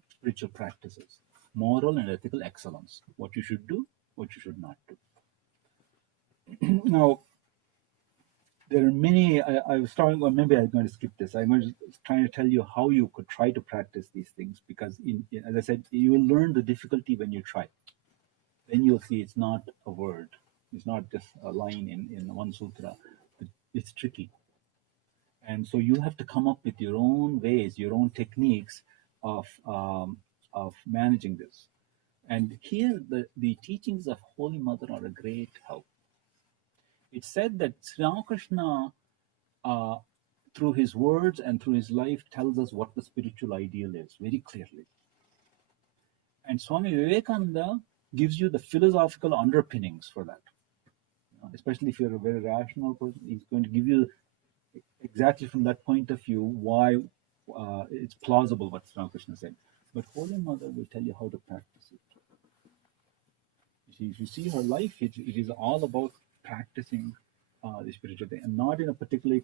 spiritual practices, moral and ethical excellence, what you should do, what you should not do. Now, there are many, I was starting, or maybe I'm going to skip this. I'm just trying to tell you how you could try to practice these things, because as I said, you will learn the difficulty when you try. Then you'll see it's not a word. It's not just a line in one sutra. It's tricky. And so you have to come up with your own ways, your own techniques of managing this. And here, the teachings of Holy Mother are a great help. It's said that Sri Ramakrishna, through his words and through his life, tells us what the spiritual ideal is very clearly. And Swami Vivekananda gives you the philosophical underpinnings for that. Especially if you're a very rational person, he's going to give you exactly from that point of view why it's plausible what Sri Ramakrishna said. But Holy Mother will tell you how to practice it. If you see her life, it is all about practicing the spiritual thing, and not in a particularly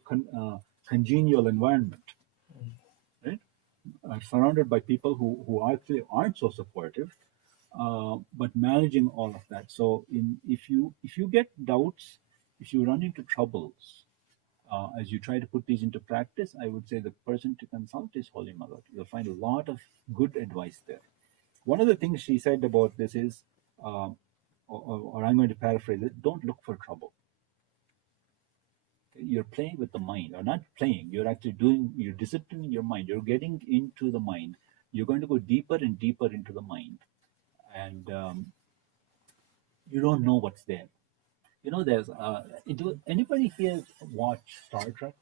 congenial environment, right? Surrounded by people who actually aren't so supportive, but managing all of that. So if you get doubts, if you run into troubles, as you try to put these into practice, I would say the person to consult is Holy Mother. You'll find a lot of good advice there. One of the things she said about this is, or I'm going to paraphrase it, don't look for trouble. You're playing with the mind, or not playing, you're actually you're disciplining your mind, you're getting into the mind, you're going to go deeper and deeper into the mind, and you don't know what's there. There's anybody here watch Star Trek?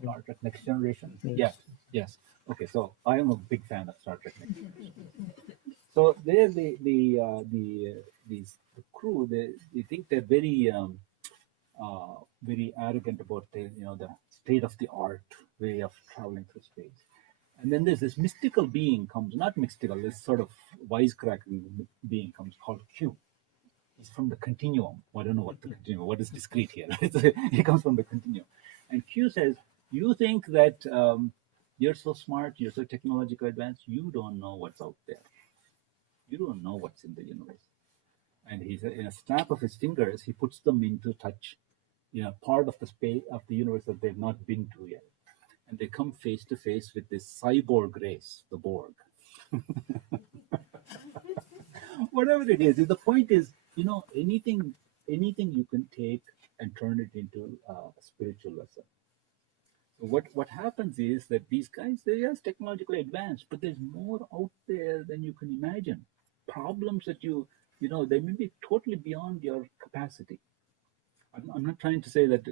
Star Trek Next Generation? Yes. Okay, so I am a big fan of Star Trek Next Generation. So there, the crew, they think they're very very arrogant about the state of the art way of traveling through space. And then there's this mystical being comes, not mystical, this sort of wisecracking being comes called Q. He's from the continuum. Well, I don't know what is discrete here. He comes from the continuum. And Q says, you think that you're so smart, you're so technologically advanced, you don't know what's out there. You don't know what's in the universe. And he's in a snap of his fingers, he puts them into touch, part of the space of the universe that they've not been to yet. And they come face to face with this cyborg race, the Borg. Whatever it is, the point is, anything you can take and turn it into a spiritual lesson. So what happens is that these guys, they are technologically advanced, but there's more out there than you can imagine. Problems that they may be totally beyond your capacity. I'm not trying to say that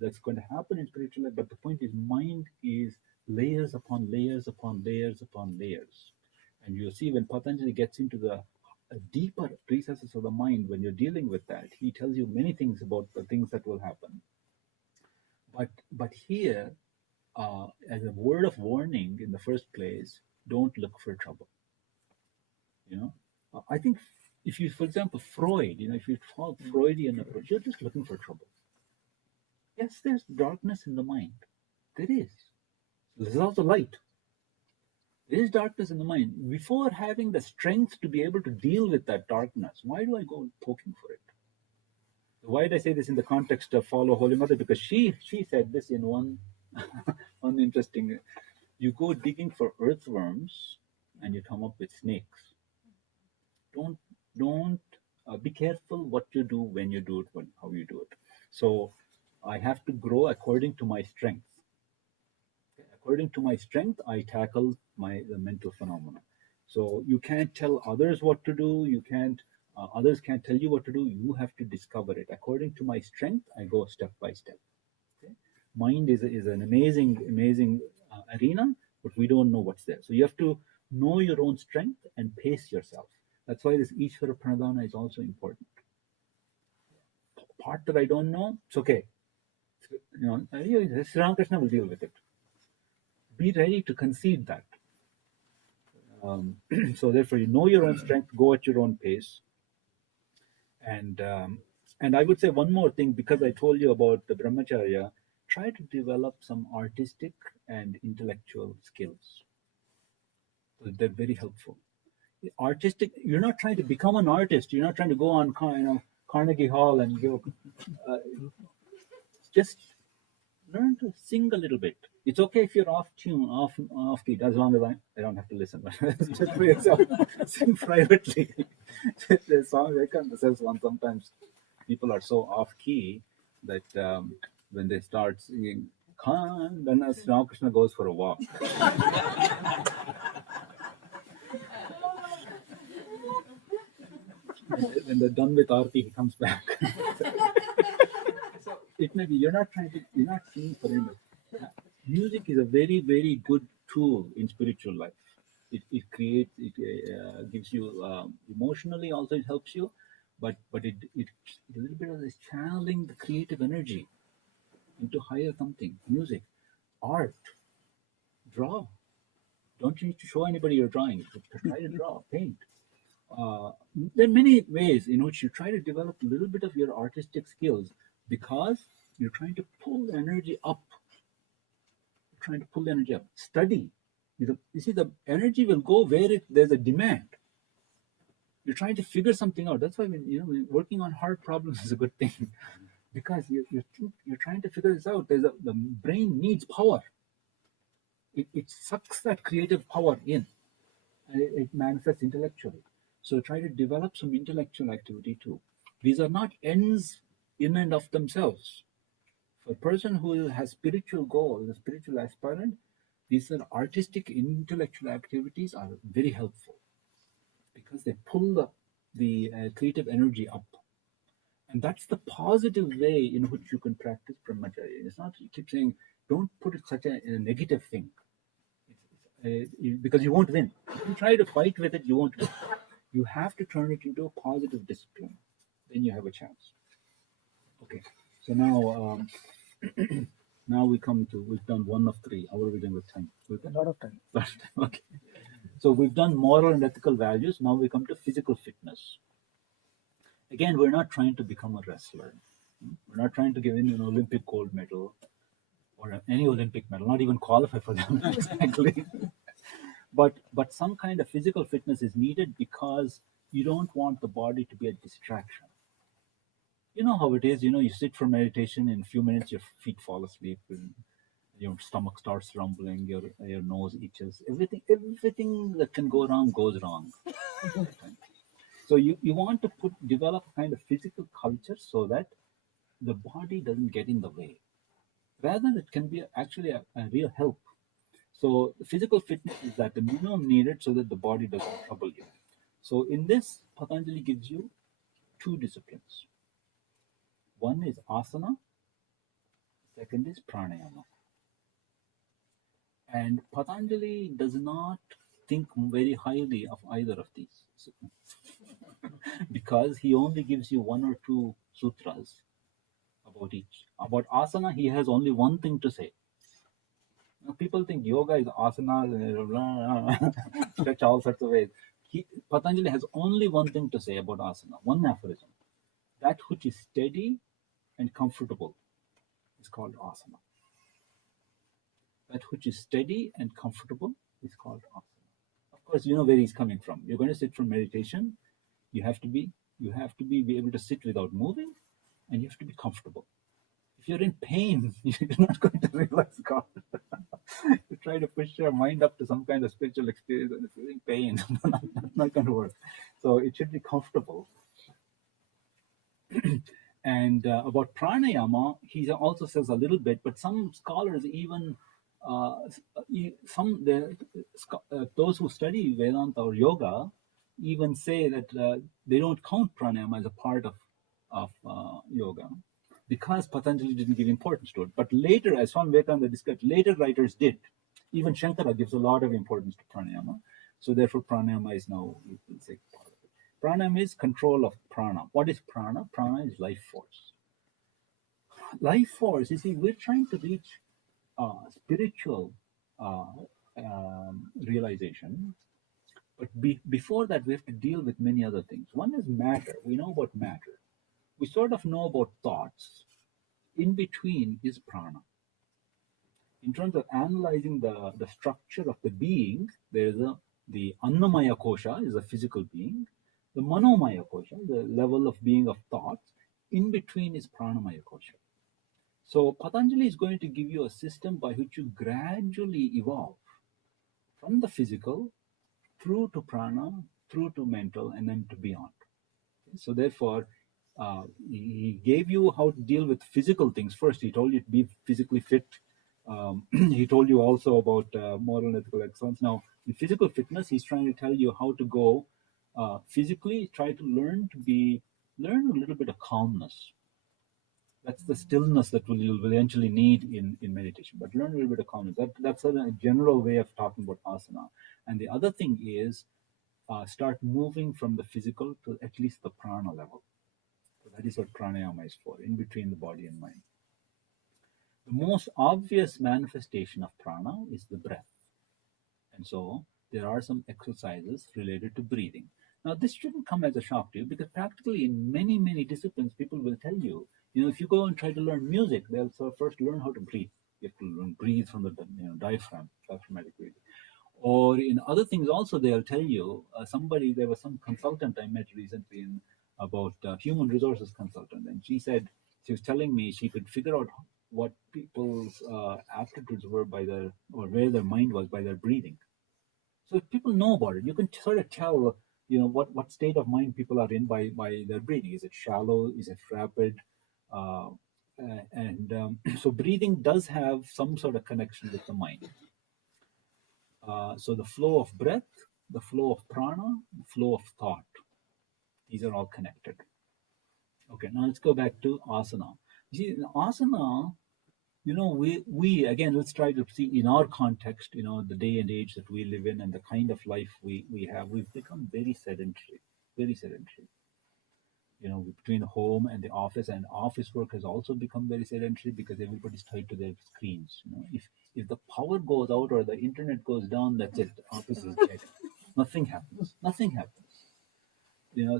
that's going to happen in spiritual life, but the point is, mind is layers upon layers upon layers upon layers. And you'll see when Patanjali gets into the deeper recesses of the mind, when you're dealing with that, he tells you many things about the things that will happen. But here, as a word of warning in the first place, don't look for trouble. I think if you, for example, Freud, if you follow Freudian approach, you're just looking for trouble. Yes, there's darkness in the mind. There is. There's also light. There is darkness in the mind. Before having the strength to be able to deal with that darkness, why do I go poking for it? Why did I say this in the context of Follow Holy Mother? Because she said this in one interesting. You go digging for earthworms, and you come up with snakes. Don't be careful what you do, when you do it, how you do it. So I have to grow according to my strength. According to my strength, I tackle the mental phenomena. So you can't tell others what to do. You can't. Others can't tell you what to do. You have to discover it. According to my strength, I go step by step. Okay? Mind is an amazing arena, but we don't know what's there. So you have to know your own strength and pace yourself. That's why this Ishvara Pranadhana is also important. Part that I don't know, it's okay. Sri Ramakrishna will deal with it. Be ready to concede that. So therefore, you know your own strength, go at your own pace. And I would say one more thing, because I told you about the Brahmacharya, try to develop some artistic and intellectual skills. They're very helpful. Artistic, you're not trying to become an artist. You're not trying to go on Carnegie Hall and give. Just learn to sing a little bit. It's okay if you're off tune, off key, as long as I don't have to listen. Just for yourself, sing privately. The song Vivekananda says one, sometimes people are so off key that when they start singing Khan, then Ramakrishna goes for a walk. When they're done with Aarti, he comes back. So it may be you're not singing for him. Music is a very, very good tool in spiritual life. It gives you emotionally, also it helps you, but it a little bit of this channeling the creative energy into higher something. Music, art, draw. Don't you need to show anybody your drawing. Try to draw, paint. There are many ways in which you try to develop a little bit of your artistic skills, because you're trying to pull the energy up. Study. You see, the energy will go where there's a demand. You're trying to figure something out. That's why when working on hard problems is a good thing, because you're trying to figure this out. The brain needs power. It sucks that creative power in, and it manifests intellectually. So try to develop some intellectual activity too. These are not ends in and of themselves. For a person who has spiritual goals, a spiritual aspirant, these are artistic, intellectual activities are very helpful, because they pull the creative energy up. And that's the positive way in which you can practice brahmacharya. It's not, you keep saying, don't put it such a negative thing, because you won't win. If you try to fight with it, you won't win. You have to turn it into a positive discipline. Then you have a chance. Okay, so now now we've done 1 of 3. How are we doing with time? We've got A lot of time. Okay. So we've done moral and ethical values. Now we come to physical fitness. Again, we're not trying to become a wrestler. We're not trying to give in an Olympic gold medal or any Olympic medal, not even qualify for them exactly. But some kind of physical fitness is needed, because you don't want the body to be a distraction. You know how it is. You sit for meditation, in a few minutes your feet fall asleep, and your stomach starts rumbling, your nose itches. Everything that can go wrong goes wrong. So you want to develop a kind of physical culture so that the body doesn't get in the way. Rather, it can be actually a real help. So physical fitness is that the minimum needed so that the body doesn't trouble you. So in this, Patanjali gives you 2 disciplines. One is asana, second is pranayama. And Patanjali does not think very highly of either of these. because he only gives you one or two sutras about each. About asana, he has only one thing to say. Now, people think yoga is asana, stretch all sorts of ways. Patanjali has only one thing to say about asana, one aphorism. That which is steady and comfortable is called asana. That which is steady and comfortable is called asana. Of course, you know where he's coming from. You're going to sit for meditation. You have to be able to sit without moving, and you have to be comfortable. If you're in pain, you're not going to realize God. You try to push your mind up to some kind of spiritual experience, and if you're in pain, that's not going to work. So it should be comfortable. And about pranayama, he also says a little bit, but some scholars even those who study Vedanta or yoga even say that they don't count pranayama as a part of yoga because Patanjali didn't give importance to it. But later, as Swami Vivekananda discussed, later writers did. Even Shankara gives a lot of importance to pranayama. So therefore, pranayama is now, you can say, part of it. Pranayama is control of prana. What is prana? Prana is life force. Life force, you see, we're trying to reach spiritual realization. But before that, we have to deal with many other things. One is matter. We know about matter. We sort of know about thoughts. In between is prana. In terms of analyzing the structure of the being, there is the Annamaya Kosha is a physical being. The Manomaya Kosha, the level of being of thoughts. In between is Pranamaya Kosha. So Patanjali is going to give you a system by which you gradually evolve from the physical through to prana, through to mental, and then to beyond. So therefore, he gave you how to deal with physical things first. He told you to be physically fit. He told you also about moral and ethical excellence. Now, in physical fitness, he's trying to tell you how to go physically, try to learn a little bit of calmness. That's the stillness that you'll eventually need in meditation. But learn a little bit of calmness. That's a general way of talking about asana. And the other thing is start moving from the physical to at least the prana level. So that is what pranayama is for, in between the body and mind. The most obvious manifestation of prana is the breath. And so there are some exercises related to breathing. Now, this shouldn't come as a shock to you because practically in many, many disciplines, people will tell you, if you go and try to learn music, they'll first learn how to breathe. You have to learn breathe from the diaphragm, diaphragmatic breathing. Or in other things also, they'll tell you, there was some consultant I met recently about human resources consultant, and she was telling me she could figure out what people's aptitudes were or where their mind was by their breathing. So if people know about it, you can sort of tell, what state of mind people are in by their breathing. Is it shallow? Is it rapid? So breathing does have some sort of connection with the mind. So the flow of breath, the flow of prana, the flow of thought, these are all connected. Okay, now let's go back to asana. See, asana, we again, let's try to see in our context, the day and age that we live in and the kind of life we have, we've become very sedentary, very sedentary. Between the home and the office, and office work has also become very sedentary because everybody's tied to their screens. If the power goes out or the internet goes down, that's it. The office is dead. Nothing happens. Nothing happens.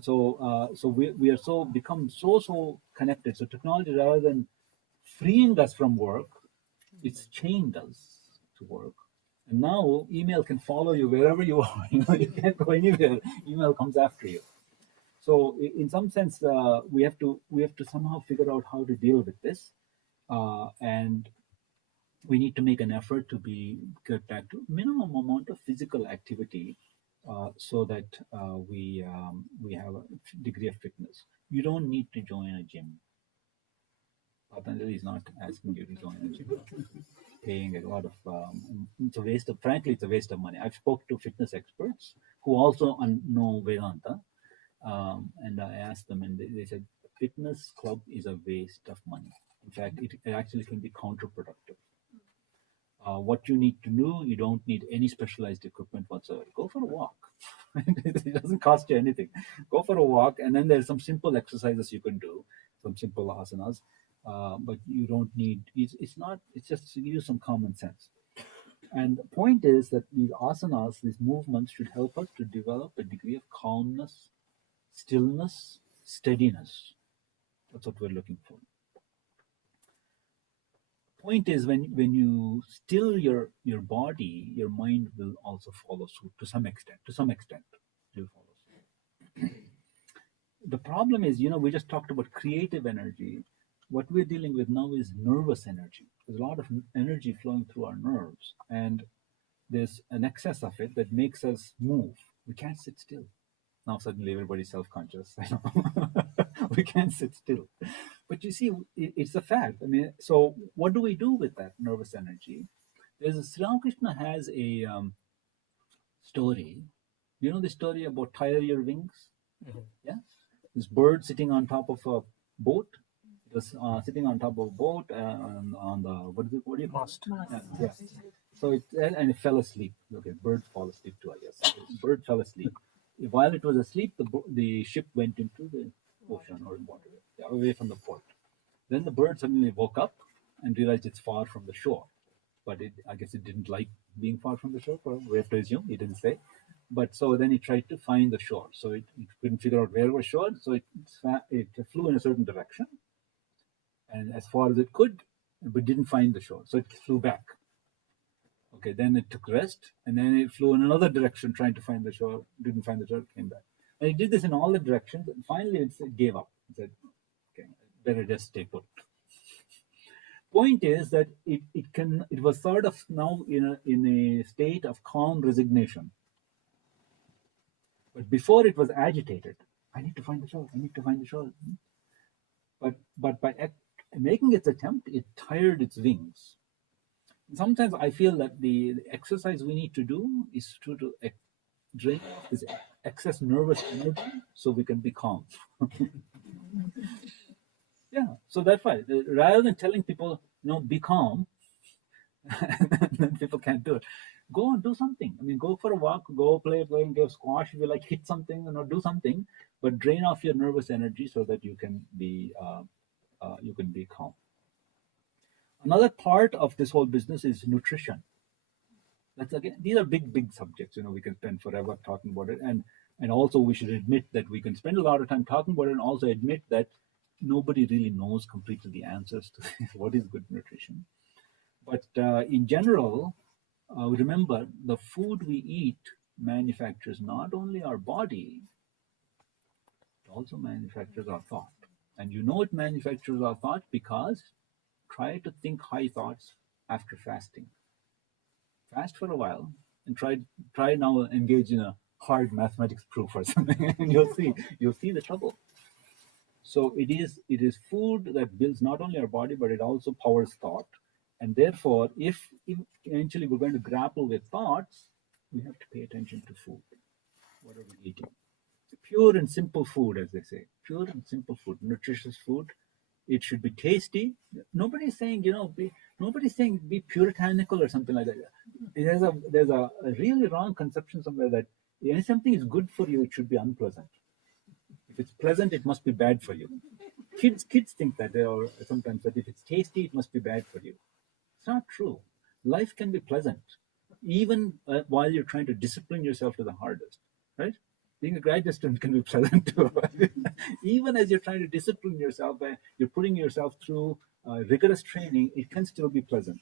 So we are become so connected. So technology, rather than freeing us from work, it's chained us to work. And now email can follow you wherever you are. You can't go anywhere. Email comes after you. So in some sense, we have to somehow figure out how to deal with this, and we need to make an effort to get back to minimum amount of physical activity, so that we have a degree of fitness. You don't need to join a gym. Patanjali is not asking you to join a gym. Paying a lot of frankly, it's a waste of money. I've spoke to fitness experts who also know Vedanta. And I asked them, and they said, fitness club is a waste of money. In fact, it actually can be counterproductive. What you need to do, you don't need any specialized equipment whatsoever. Go for a walk. It doesn't cost you anything. Go for a walk, and then there's some simple exercises you can do, some simple asanas. But you don't need. It's not. It's just to use some common sense. And the point is that these asanas, these movements, should help us to develop a degree of calmness, stillness, steadiness. That's what we're looking for. Point is, when you still your body, your mind will also follow suit to some extent. To some extent, it will follow suit. The problem is, we just talked about creative energy. What we're dealing with now is nervous energy. There's a lot of energy flowing through our nerves, and there's an excess of it that makes us move. We can't sit still. Now suddenly everybody's self-conscious. We can't sit still. But you see, it's a fact. I mean, so what do we do with that nervous energy? Sri Ramakrishna has a story. You know the story about tire your wings? Mhm. Yeah? This bird sitting on top of a boat. It was sitting on top of a boat on the, what do you call it? Mast. Yeah. So and it fell asleep. Okay, birds fall asleep too, I guess. Bird fell asleep. While it was asleep, the ship went into the ocean or water, away from the port. Then the bird suddenly woke up and realized it's far from the shore. But I guess it didn't like being far from the shore. We have to assume, he didn't say. But so then it tried to find the shore. So it couldn't figure out where was shore. So it flew in a certain direction, and as far as it could, but didn't find the shore. So it flew back. Okay, then it took rest, and then it flew in another direction trying to find the shore, didn't find the shore, came back. And it did this in all the directions, and finally it gave up. It said, okay, better just stay put. Point is that it was sort of now in a state of calm resignation. But before it was agitated. I need to find the shore, I need to find the shore. But by making its attempt, it tired its wings. Sometimes I feel that the exercise we need to do is to drain off this excess nervous energy so we can be calm. Yeah, so that's why rather than telling people, be calm, then people can't do it. Go and do something. I mean, go for a walk, go play game, squash if you like, hit something, do something, but drain off your nervous energy so that you can be calm. Another part of this whole business is nutrition. That's again, these are big subjects. We can spend forever talking about it, and also we should admit that we can spend a lot of time talking about it, and also admit that nobody really knows completely the answers to what is good nutrition. But in general, remember the food we eat manufactures not only our body, it also manufactures our thought. And it manufactures our thought because try to think high thoughts after fasting. Fast for a while and try now engage in a hard mathematics proof or something, and you'll see the trouble. So it is food that builds not only our body, but it also powers thought. And therefore, if eventually we're going to grapple with thoughts, we have to pay attention to food. What are we eating? Pure and simple food, as they say. Pure and simple food, nutritious food. It should be tasty. Nobody's saying, nobody's saying be puritanical or something like that. There's a really wrong conception somewhere that if something is good for you, it should be unpleasant. If it's pleasant, it must be bad for you. Kids think that, or sometimes that if it's tasty, it must be bad for you. It's not true. Life can be pleasant, even while you're trying to discipline yourself to the hardest, right? Being a graduate student can be pleasant too. Even as you're trying to discipline yourself, you're putting yourself through rigorous training, it can still be pleasant.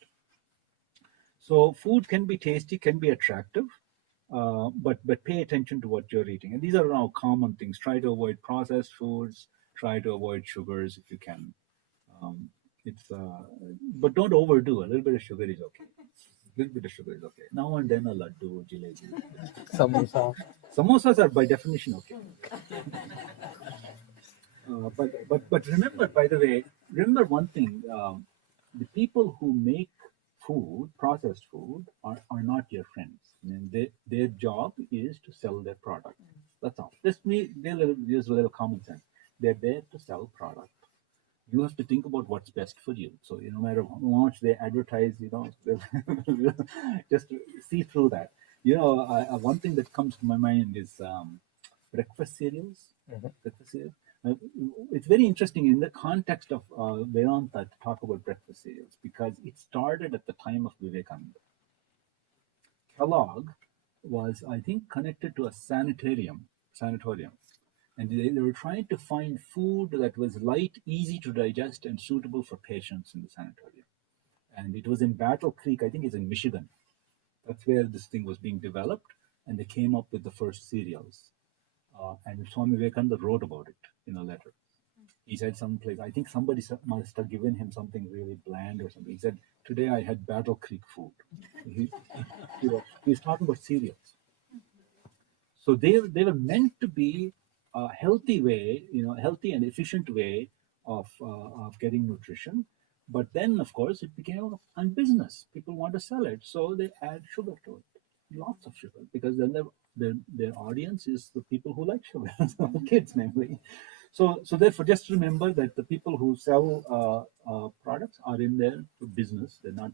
So food can be tasty, can be attractive, but pay attention to what you're eating. And these are now common things. Try to avoid processed foods. Try to avoid sugars if you can. But don't overdo. A little bit of sugar is okay. A little bit of sugar is okay. Now and then a laddu, jalebi. Samosa. Samosas are by definition okay. But remember, by the way, remember one thing: the people who make food, processed food, are not your friends. I mean, their job is to sell their product. That's all. Just use a little common sense. They're there to sell product. You have to think about what's best for you. So no matter how much they advertise, just see through that. One thing that comes to my mind is breakfast cereals. Mhm. Breakfast cereals. It's very interesting in the context of Vedanta to talk about breakfast cereals because it started at the time of Vivekananda. Kellogg was, I think, connected to a sanatorium, and they were trying to find food that was light, easy to digest, and suitable for patients in the sanatorium. And it was in Battle Creek, I think it's in Michigan. That's where this thing was being developed, and they came up with the first cereals. And Swami Vivekananda wrote about it in a letter. He said someplace, I think somebody must have given him something really bland or something. He said, "Today I had Battle Creek food." He's talking about cereals. So they were meant to be a healthy way, healthy and efficient way of getting nutrition. But then, of course, it became a business. People want to sell it, so they add sugar to it, lots of sugar, because then their audience is the people who like sugar, kids namely. So therefore, just remember that the people who sell products are in there for business. They're not.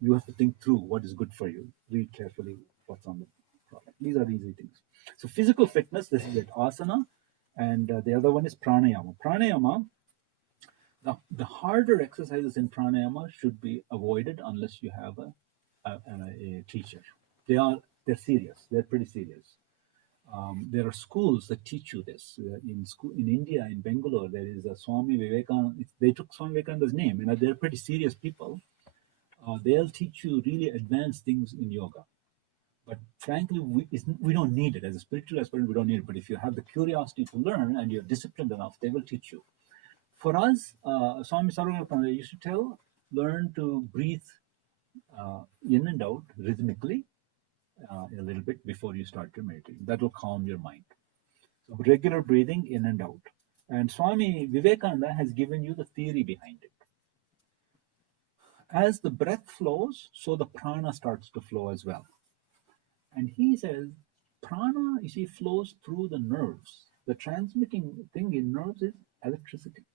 You have to think through what is good for you. Read carefully what's on the product. These are easy things. So physical fitness, this is it, asana, and the other one is pranayama. Pranayama, the harder exercises in pranayama should be avoided unless you have a teacher. They're serious. They're pretty serious. There are schools that teach you this. In India, in Bangalore, there is a Swami Vivekananda. They took Swami Vivekananda's name. They're pretty serious people. They'll teach you really advanced things in yoga. But frankly, we don't need it. As a spiritual aspirant, we don't need it. But if you have the curiosity to learn and you're disciplined enough, they will teach you. For us, Swami Sarvabhauma used to tell, learn to breathe in and out rhythmically a little bit before you start your meditation. That will calm your mind. So regular breathing in and out. And Swami Vivekananda has given you the theory behind it. As the breath flows, so the prana starts to flow as well. And he says, prana, you see, flows through the nerves. The transmitting thing in nerves is electricity,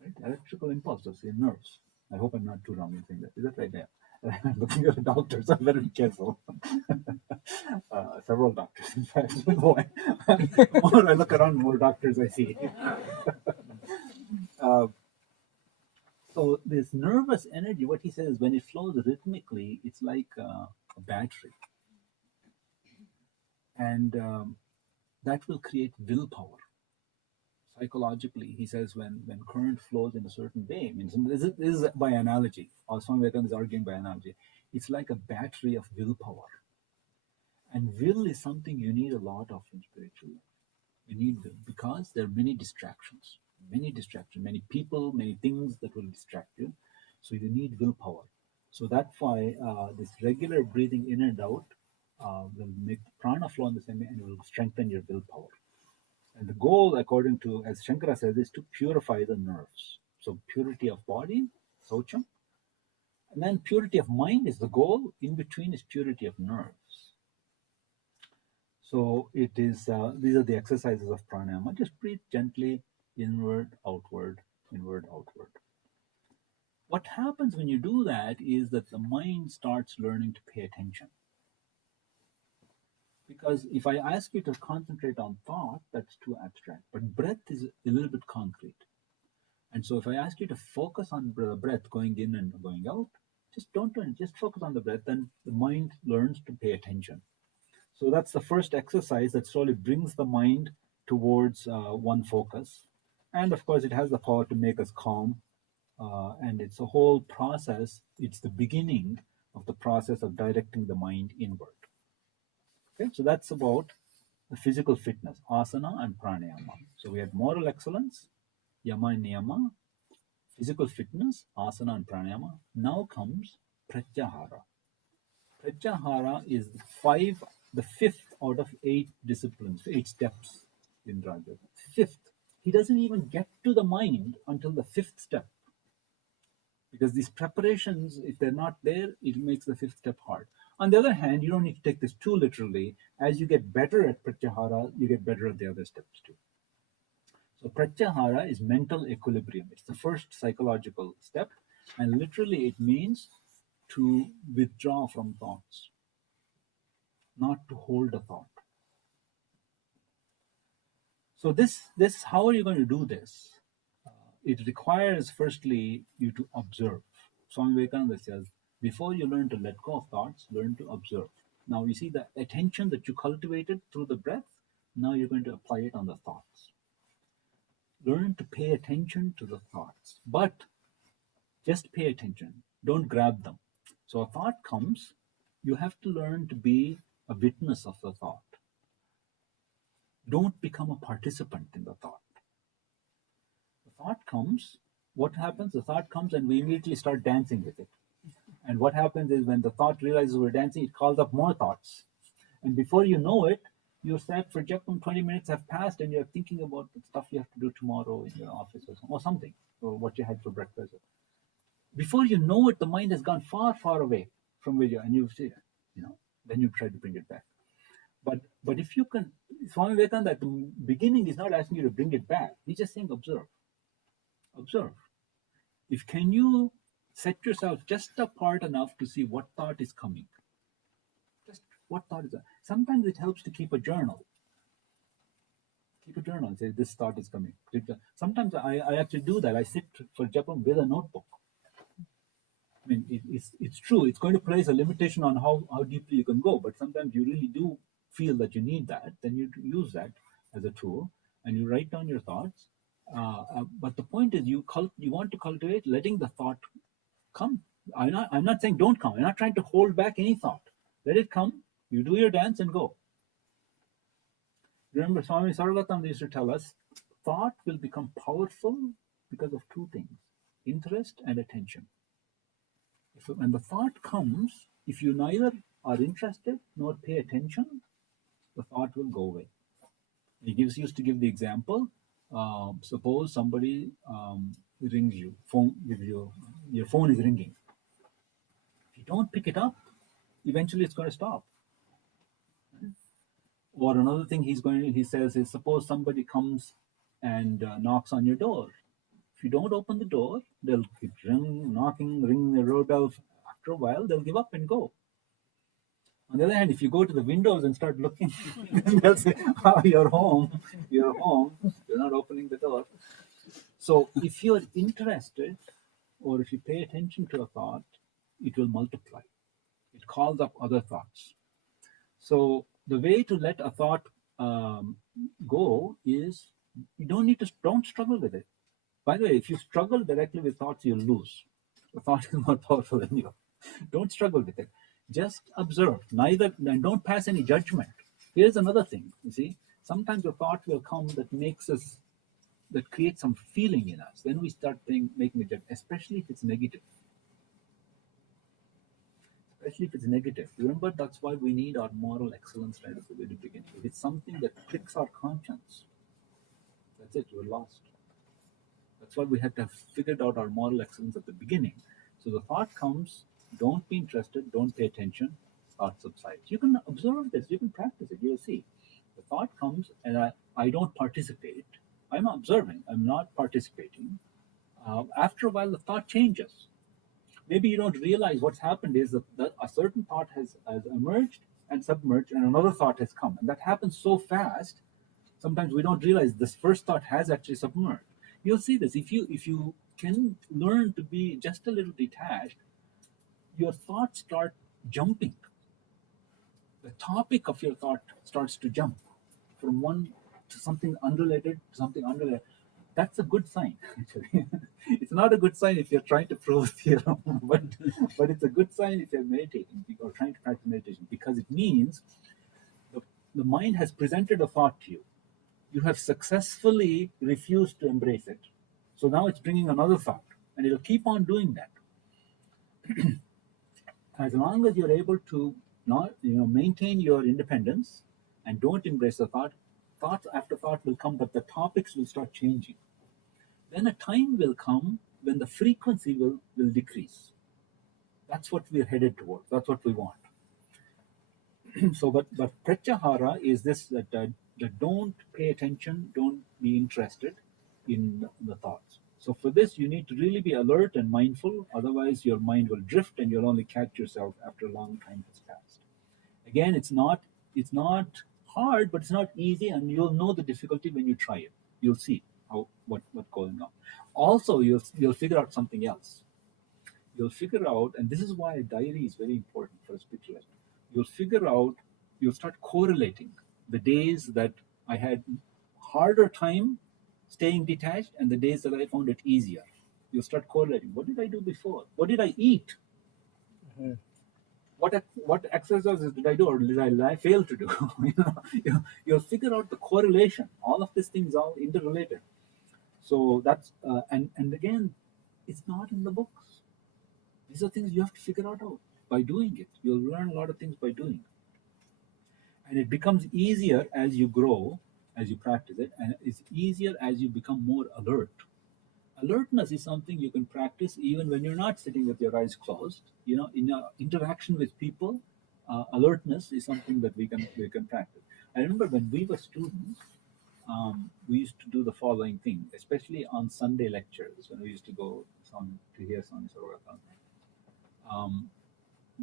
right? Electrical impulses in nerves. I hope I'm not too wrong in saying that. Is that right there? I'm looking at the doctors. I better be careful. Several doctors, in fact. The more I look around, more doctors I see. So this nervous energy, what he says, when it flows rhythmically, it's like a battery. And that will create willpower. Psychologically, he says, when current flows in a certain way, this is by analogy, or Swami Vivekananda is arguing by analogy, it's like a battery of willpower. And will is something you need a lot of in spiritual life. You need will, because there are many distractions, many people, many things that will distract you. So you need willpower. So that's why this regular breathing in and out will make the prana flow in the same way and will strengthen your willpower. And the goal, according to, as Shankara says, is to purify the nerves. So purity of body, saucham, and then purity of mind is the goal. In between is purity of nerves. So it is. These are the exercises of pranayama. Just breathe gently, inward, outward, inward, outward. What happens when you do that is that the mind starts learning to pay attention. Because if I ask you to concentrate on thought, that's too abstract. But breath is a little bit concrete. And so if I ask you to focus on the breath going in and going out, just don't do it. Just focus on the breath, and the mind learns to pay attention. So that's the first exercise that slowly brings the mind towards one focus. And of course, it has the power to make us calm. And it's a whole process. It's the beginning of the process of directing the mind inward. Okay, so that's about the physical fitness, asana and pranayama. So we had moral excellence, yama and niyama, physical fitness, asana and pranayama. Now comes pratyahara. Pratyahara is the fifth out of 8 disciplines, 8 steps in Raja. Fifth. He doesn't even get to the mind until the 5th step. Because these preparations, if they're not there, it makes the 5th step hard. On the other hand, you don't need to take this too literally. As you get better at pratyahara, you get better at the other steps too. So pratyahara is mental equilibrium. It's the first psychological step, and literally it means to withdraw from thoughts, not to hold a thought. So this how are you going to do this? It requires firstly you to observe. Swami Vivekananda says, before you learn to let go of thoughts, learn to observe. Now you see the attention that you cultivated through the breath, now you're going to apply it on the thoughts. Learn to pay attention to the thoughts, but just pay attention. Don't grab them. So a thought comes, you have to learn to be a witness of the thought. Don't become a participant in the thought. The thought comes, what happens? The thought comes and we immediately start dancing with it. And what happens is when the thought realizes we're dancing, it calls up more thoughts. And before you know it, you're sat for Japam, 20 minutes have passed and you're thinking about the stuff you have to do tomorrow in your office or something, or what you had for breakfast. Before you know it, the mind has gone far, far away from where you are, and you see, then you try to bring it back. But if you can, Swami Vivekananda at the beginning is not asking you to bring it back. He's just saying observe. Observe. If can you set yourself just apart enough to see what thought is coming. Just what thought is that? Sometimes it helps to keep a journal. Keep a journal and say this thought is coming. Sometimes I actually do that. I sit for Japam with a notebook. I mean, it's true. It's going to place a limitation on how deeply you can go, but sometimes you really do feel that you need that. Then you use that as a tool, and you write down your thoughts. But the point is, you want to cultivate letting the thought come. I'm not saying don't come. I'm not trying to hold back any thought. Let it come. You do your dance and go. Remember, Swami Sarvatam used to tell us, thought will become powerful because of two things: interest and attention. So when the thought comes, if you neither are interested nor pay attention, the thought will go away. He used to give the example. Suppose somebody rings you, your phone is ringing. If you don't pick it up, eventually it's going to stop. Or another thing he says is, suppose somebody comes and knocks on your door. If you don't open the door, they'll keep knocking, ringing the doorbell. After a while, they'll give up and go. On the other hand, if you go to the windows and start looking, they'll say, "Oh, you're home. You're home. You're not opening the door." So, if you're interested, or if you pay attention to a thought, it will multiply. It calls up other thoughts. So, the way to let a thought go is you don't struggle with it. By the way, if you struggle directly with thoughts, you'll lose. The thought is more powerful than you. Don't struggle with it. Just observe. And don't pass any judgment. Here's another thing. You see, sometimes a thought will come that creates some feeling in us. Then we start making a judgment, especially if it's negative. Especially if it's negative. Remember, that's why we need our moral excellence right at the very beginning. If it's something that pricks our conscience, that's it, we're lost. That's why we have to have figured out our moral excellence at the beginning. So the thought comes, don't be interested, don't pay attention, thought subsides. You can observe this, you can practice it, you'll see. The thought comes and I don't participate. I'm observing, I'm not participating. After a while, the thought changes. Maybe you don't realize what's happened is that a certain thought has emerged and submerged and another thought has come. And that happens so fast, sometimes we don't realize this first thought has actually submerged. You'll see this. If you can learn to be just a little detached, your thoughts start jumping. The topic of your thought starts to jump from one to something unrelated to something unrelated. That's a good sign, actually. It's not a good sign if you're trying to prove a theorem, but it's a good sign if you're meditating or trying to practice meditation, because it means the mind has presented a thought to you. You have successfully refused to embrace it. So now it's bringing another thought, and it'll keep on doing that. As long as you're able to not, maintain your independence and don't embrace the thought, thought after thought will come, but the topics will start changing. Then a time will come when the frequency will decrease. That's what we're headed towards. That's what we want. So, but pratyahara is this, that don't pay attention, don't be interested. in the thoughts. So for this, you need to really be alert and mindful. Otherwise, your mind will drift, and you'll only catch yourself after a long time has passed. Again, it's not hard, but it's not easy, and you'll know the difficulty when you try it. You'll see what's going on. Also, you'll figure out something else. You'll figure out, and this is why a diary is very important for a spiritualist. You'll start correlating the days that I had harder time staying detached and the days that I found it easier. You'll start correlating. What did I do before? What did I eat? Mhm. What exercises did I do, or did I fail to do? You'll figure out the correlation. All of these things are interrelated. So that's and again, it's not in the books. These are things you have to figure out by doing it. You'll learn a lot of things by doing it. And it becomes easier as you grow, as you practice it, and it's easier as you become more alert. Alertness is something you can practice even when you're not sitting with your eyes closed. In your interaction with people, alertness is something that we can practice. I remember when we were students, we used to do the following thing, especially on Sunday lectures when we used to go to hear Swami Sarvata.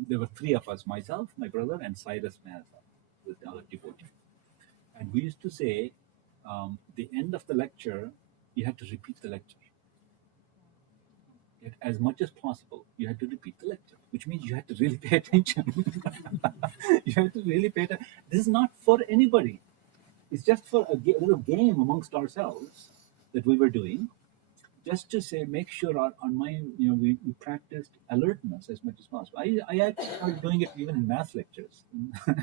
There were three of us, myself, my brother, and Cyrus Mehta, with the other devotee. And we used to say, the end of the lecture, you had to repeat the lecture. As much as possible, you had to repeat the lecture, which means you had to really pay attention. You had to really pay attention. This is not for anybody. It's just for a little game amongst ourselves that we were doing, just to say, make sure our mind, we practiced alertness as much as possible. I actually started doing it even in math lectures,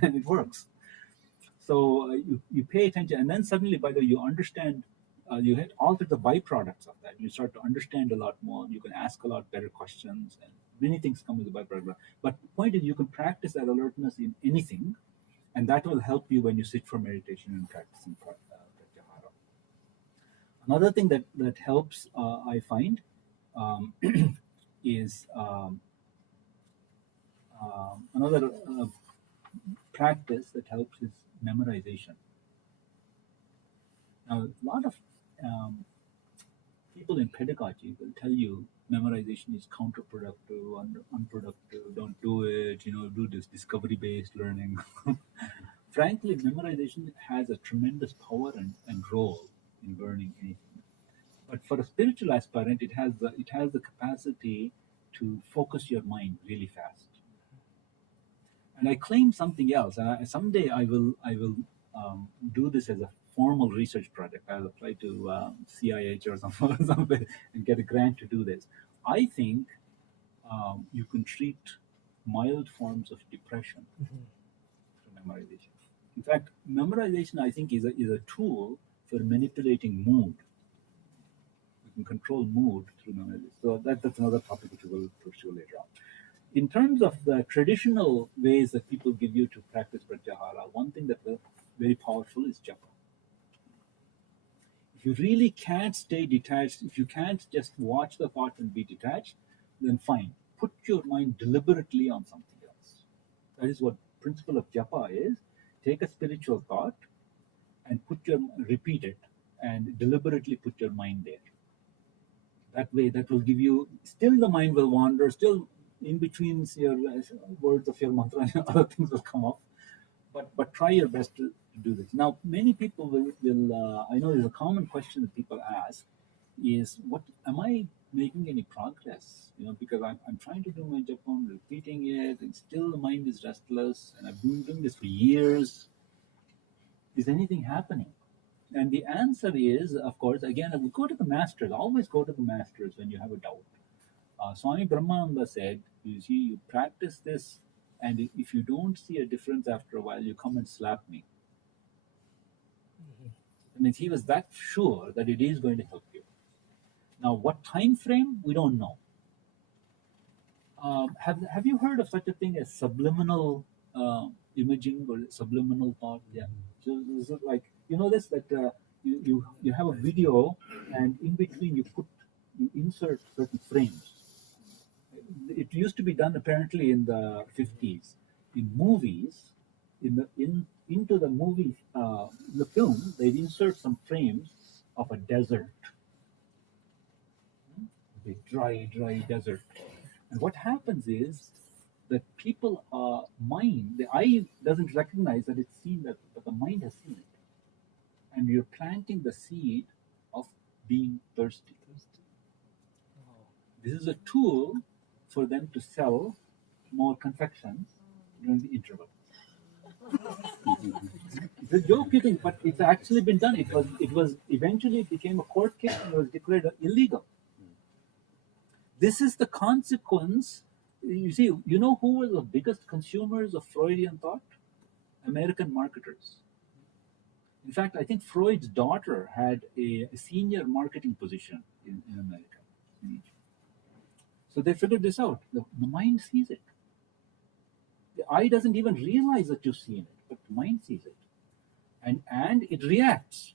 and it works. So you pay attention, and then suddenly, by the way, you understand. You hit all the byproducts of that. You start to understand a lot more. You can ask a lot better questions, and many things come as a byproduct. But the point is, you can practice that alertness in anything, and that will help you when you sit for meditation and practicing pratyahara. Another thing that helps, I find, is another practice that helps is memorization. Now, a lot of people in pedagogy will tell you memorization is counterproductive, unproductive, don't do it, do this discovery-based learning. Frankly, memorization has a tremendous power and role in learning anything. But for a spiritual aspirant, it has the capacity to focus your mind really fast. And I claim something else. Someday I will do this as a formal research project. I'll apply to CIH or something and get a grant to do this. I think you can treat mild forms of depression through memorization. In fact, memorization, I think, is a tool for manipulating mood. We can control mood through memorization. So that's another topic which we will pursue later on. In terms of the traditional ways that people give you to practice pratyahara, one thing that's very powerful is japa. If you really can't stay detached, if you can't just watch the thoughts and be detached, then fine. Put your mind deliberately on something else. That is what principle of japa is. Take a spiritual thought and repeat it, and deliberately put your mind there. That way, that will give you, still the mind will wander, still in between your words of your mantra, other things will come up. But try your best to do this. Now, many people will I know there's a common question that people ask is, what am I making any progress? Because I'm trying to do my japa, I'm repeating it, and still the mind is restless, and I've been doing this for years. Is anything happening? And the answer is, of course, again, we go to the masters. Always go to the masters when you have a doubt. Swami Brahmananda said, you see, you practice this, and if you don't see a difference after a while, you come and slap me. I mean, he was that sure that it is going to help you. Now, what time frame, we don't know. Have you heard of such a thing as subliminal imaging or subliminal thought? Yeah. So is it like, this, that you have a video, and in between you insert certain frames. It used to be done apparently in the 50s. In movies, into the movie, the film, they'd insert some frames of a desert, a dry desert. And what happens is that people mind, the eye doesn't recognize that it's seen that, but the mind has seen it. And you're planting the seed of being thirsty. This is a tool for them to sell more confections during the interval. It's a joke, you think, but it's actually been done. It was eventually it became a court case and it was declared illegal. This is the consequence. You see, you know who were the biggest consumers of Freudian thought? American marketers. In fact, I think Freud's daughter had a senior marketing position in America. So they figured this out. The mind sees it. The eye doesn't even realize that you've seen it, but the mind sees it. And it reacts.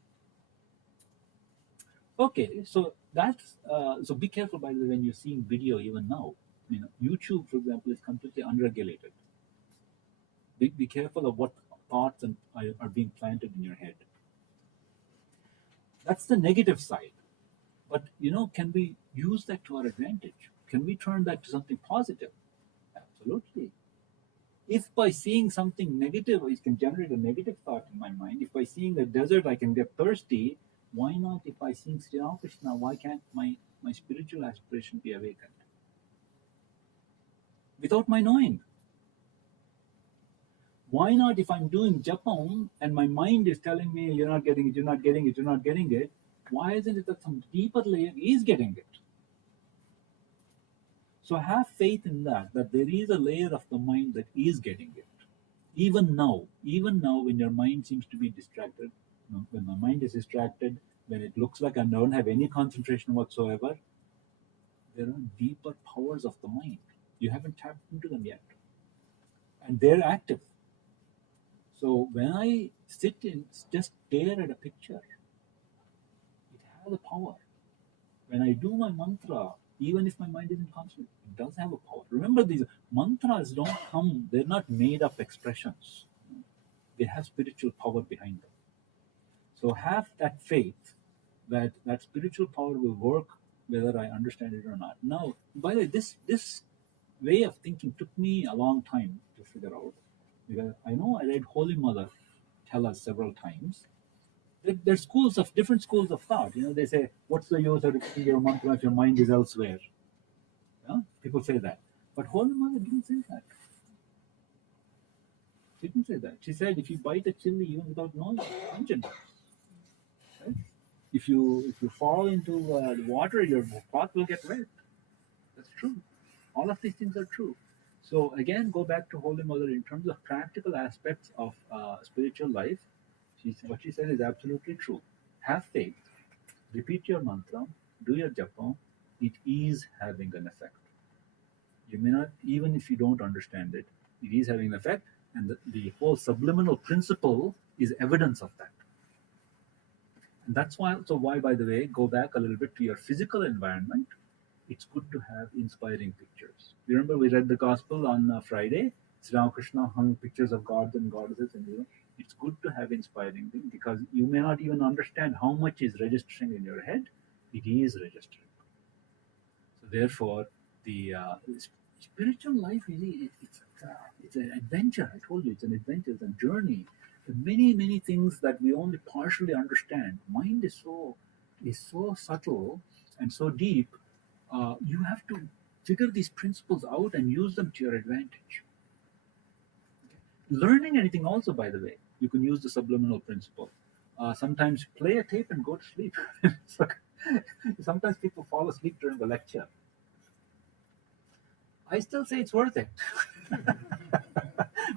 Okay, so that's so be careful, by the way, when you're seeing video even now. YouTube, for example, is completely unregulated. Be careful of what thoughts are being planted in your head. That's the negative side. But can we use that to our advantage? Can we turn that to something positive? Absolutely. If by seeing something negative, it can generate a negative thought in my mind. If by seeing a desert I can get thirsty, why not if by seeing Sri Ramakrishna, why can't my spiritual aspiration be awakened? Without my knowing. Why not if I'm doing japam and my mind is telling me you're not getting it, you're not getting it, you're not getting it, why isn't it that some deeper layer is getting it? So have faith in that there is a layer of the mind that is getting it. Even now, when your mind seems to be distracted, when my mind is distracted, when it looks like I don't have any concentration whatsoever, there are deeper powers of the mind. You haven't tapped into them yet. And they're active. So when I sit and just stare at a picture, it has a power. When I do my mantra, even if my mind isn't constant, it does have a power. Remember, these mantras don't come, they're not made up expressions. They have spiritual power behind them. So have that faith that spiritual power will work whether I understand it or not. Now, by the way, this way of thinking took me a long time to figure out. Because I know I read Holy Mother tell us several times. There's different schools of thought. They say, what's the use of repeating your mantra if your mind is elsewhere? People say that. But Holy Mother didn't say that. She didn't say that. She said, if you bite a chili even without knowing, punch. Right? If you fall into the water, your cloth will get wet. That's true. All of these things are true. So again, go back to Holy Mother in terms of practical aspects of spiritual life. What she said is absolutely true. Have faith, repeat your mantra, do your japa. It is having an effect. You may not, even if you don't understand it, it is having an effect, and the whole subliminal principle is evidence of that. And that's why, by the way, go back a little bit to your physical environment. It's good to have inspiring pictures. Remember, we read the gospel on Friday. Sri Ramakrishna hung pictures of gods and goddesses, and it's good to have inspiring things because you may not even understand how much is registering in your head. It is registering. So therefore, the spiritual life it's an adventure. I told you, it's an adventure, it's a journey. There are many things that we only partially understand. Mind is so subtle and so deep. You have to figure these principles out and use them to your advantage. Learning anything also, by the way, you can use the subliminal principle. Sometimes play a tape and go to sleep. Sometimes people fall asleep during the lecture. I still say it's worth it.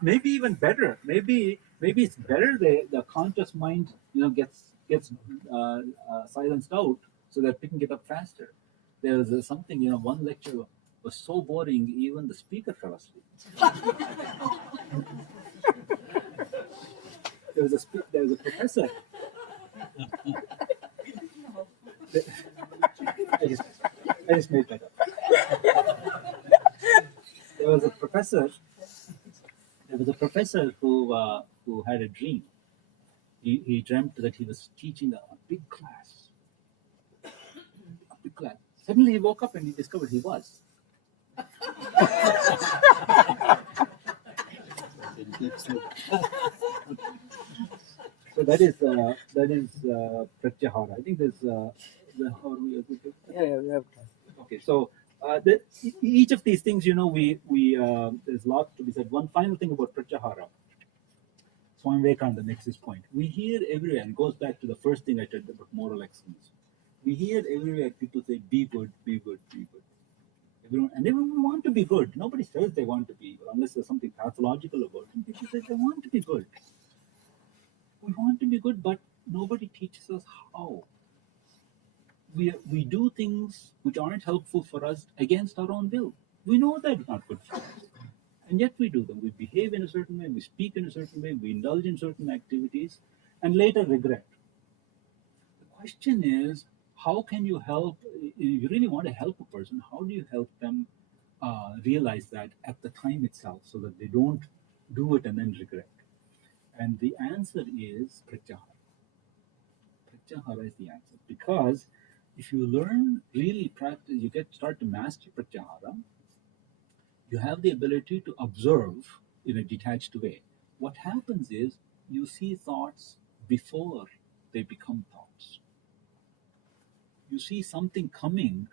Maybe even better. Maybe it's better the conscious mind gets silenced out so that we can get up faster. There was something, one lecture was so boring, even the speaker fell asleep. There was a professor. I just made that up. There was a professor who had a dream. He dreamt that he was teaching a big class. Suddenly he woke up and he discovered he was. So that is pratyahara. I think there's how are we? Yeah, we have time. Okay, so each of these things, there's lots to be said. One final thing about pratyahara. Swami Vivekananda makes this point. We hear everywhere, and it goes back to the first thing I said about moral excellence. We hear everywhere people say, "Be good, be good, be good." Everyone want to be good. Nobody says they want to be evil unless there's something pathological about it. People say they want to be good. We want to be good, but nobody teaches us how. We do things which aren't helpful for us against our own will. We know that it's not good for us. And yet we do them. We behave in a certain way, we speak in a certain way, we indulge in certain activities, and later regret. The question is, how can you help? If you really want to help a person, how do you help them realize that at the time itself so that they don't do it and then regret? And the answer is pratyahara. Pratyahara is the answer. Because if you learn, really practice, start to master pratyahara, you have the ability to observe in a detached way. What happens is you see thoughts before they become thoughts. You see something coming,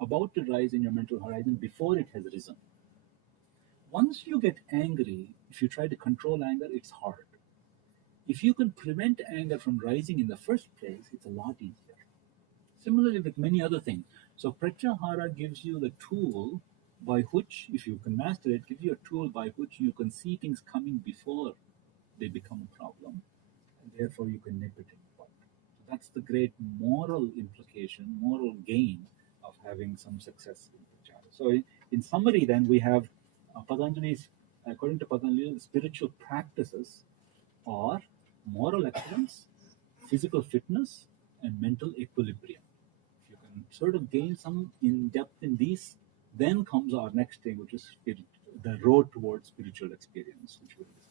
about to rise in your mental horizon before it has risen. Once you get angry, if you try to control anger, it's hard. If you can prevent anger from rising in the first place, it's a lot easier. Similarly with many other things. So pratyahara gives you the tool by which, if you can master it, gives you a tool by which you can see things coming before they become a problem, and therefore you can nip it in the bud. So that's the great moral implication, moral gain of having some success in pratyahara. So in summary, then we have Patanjali's, according to Patanjali, spiritual practices are moral excellence, physical fitness, and mental equilibrium. If you can sort of gain some in depth in these, then comes our next thing, which is the road towards spiritual experience, which we'll discuss.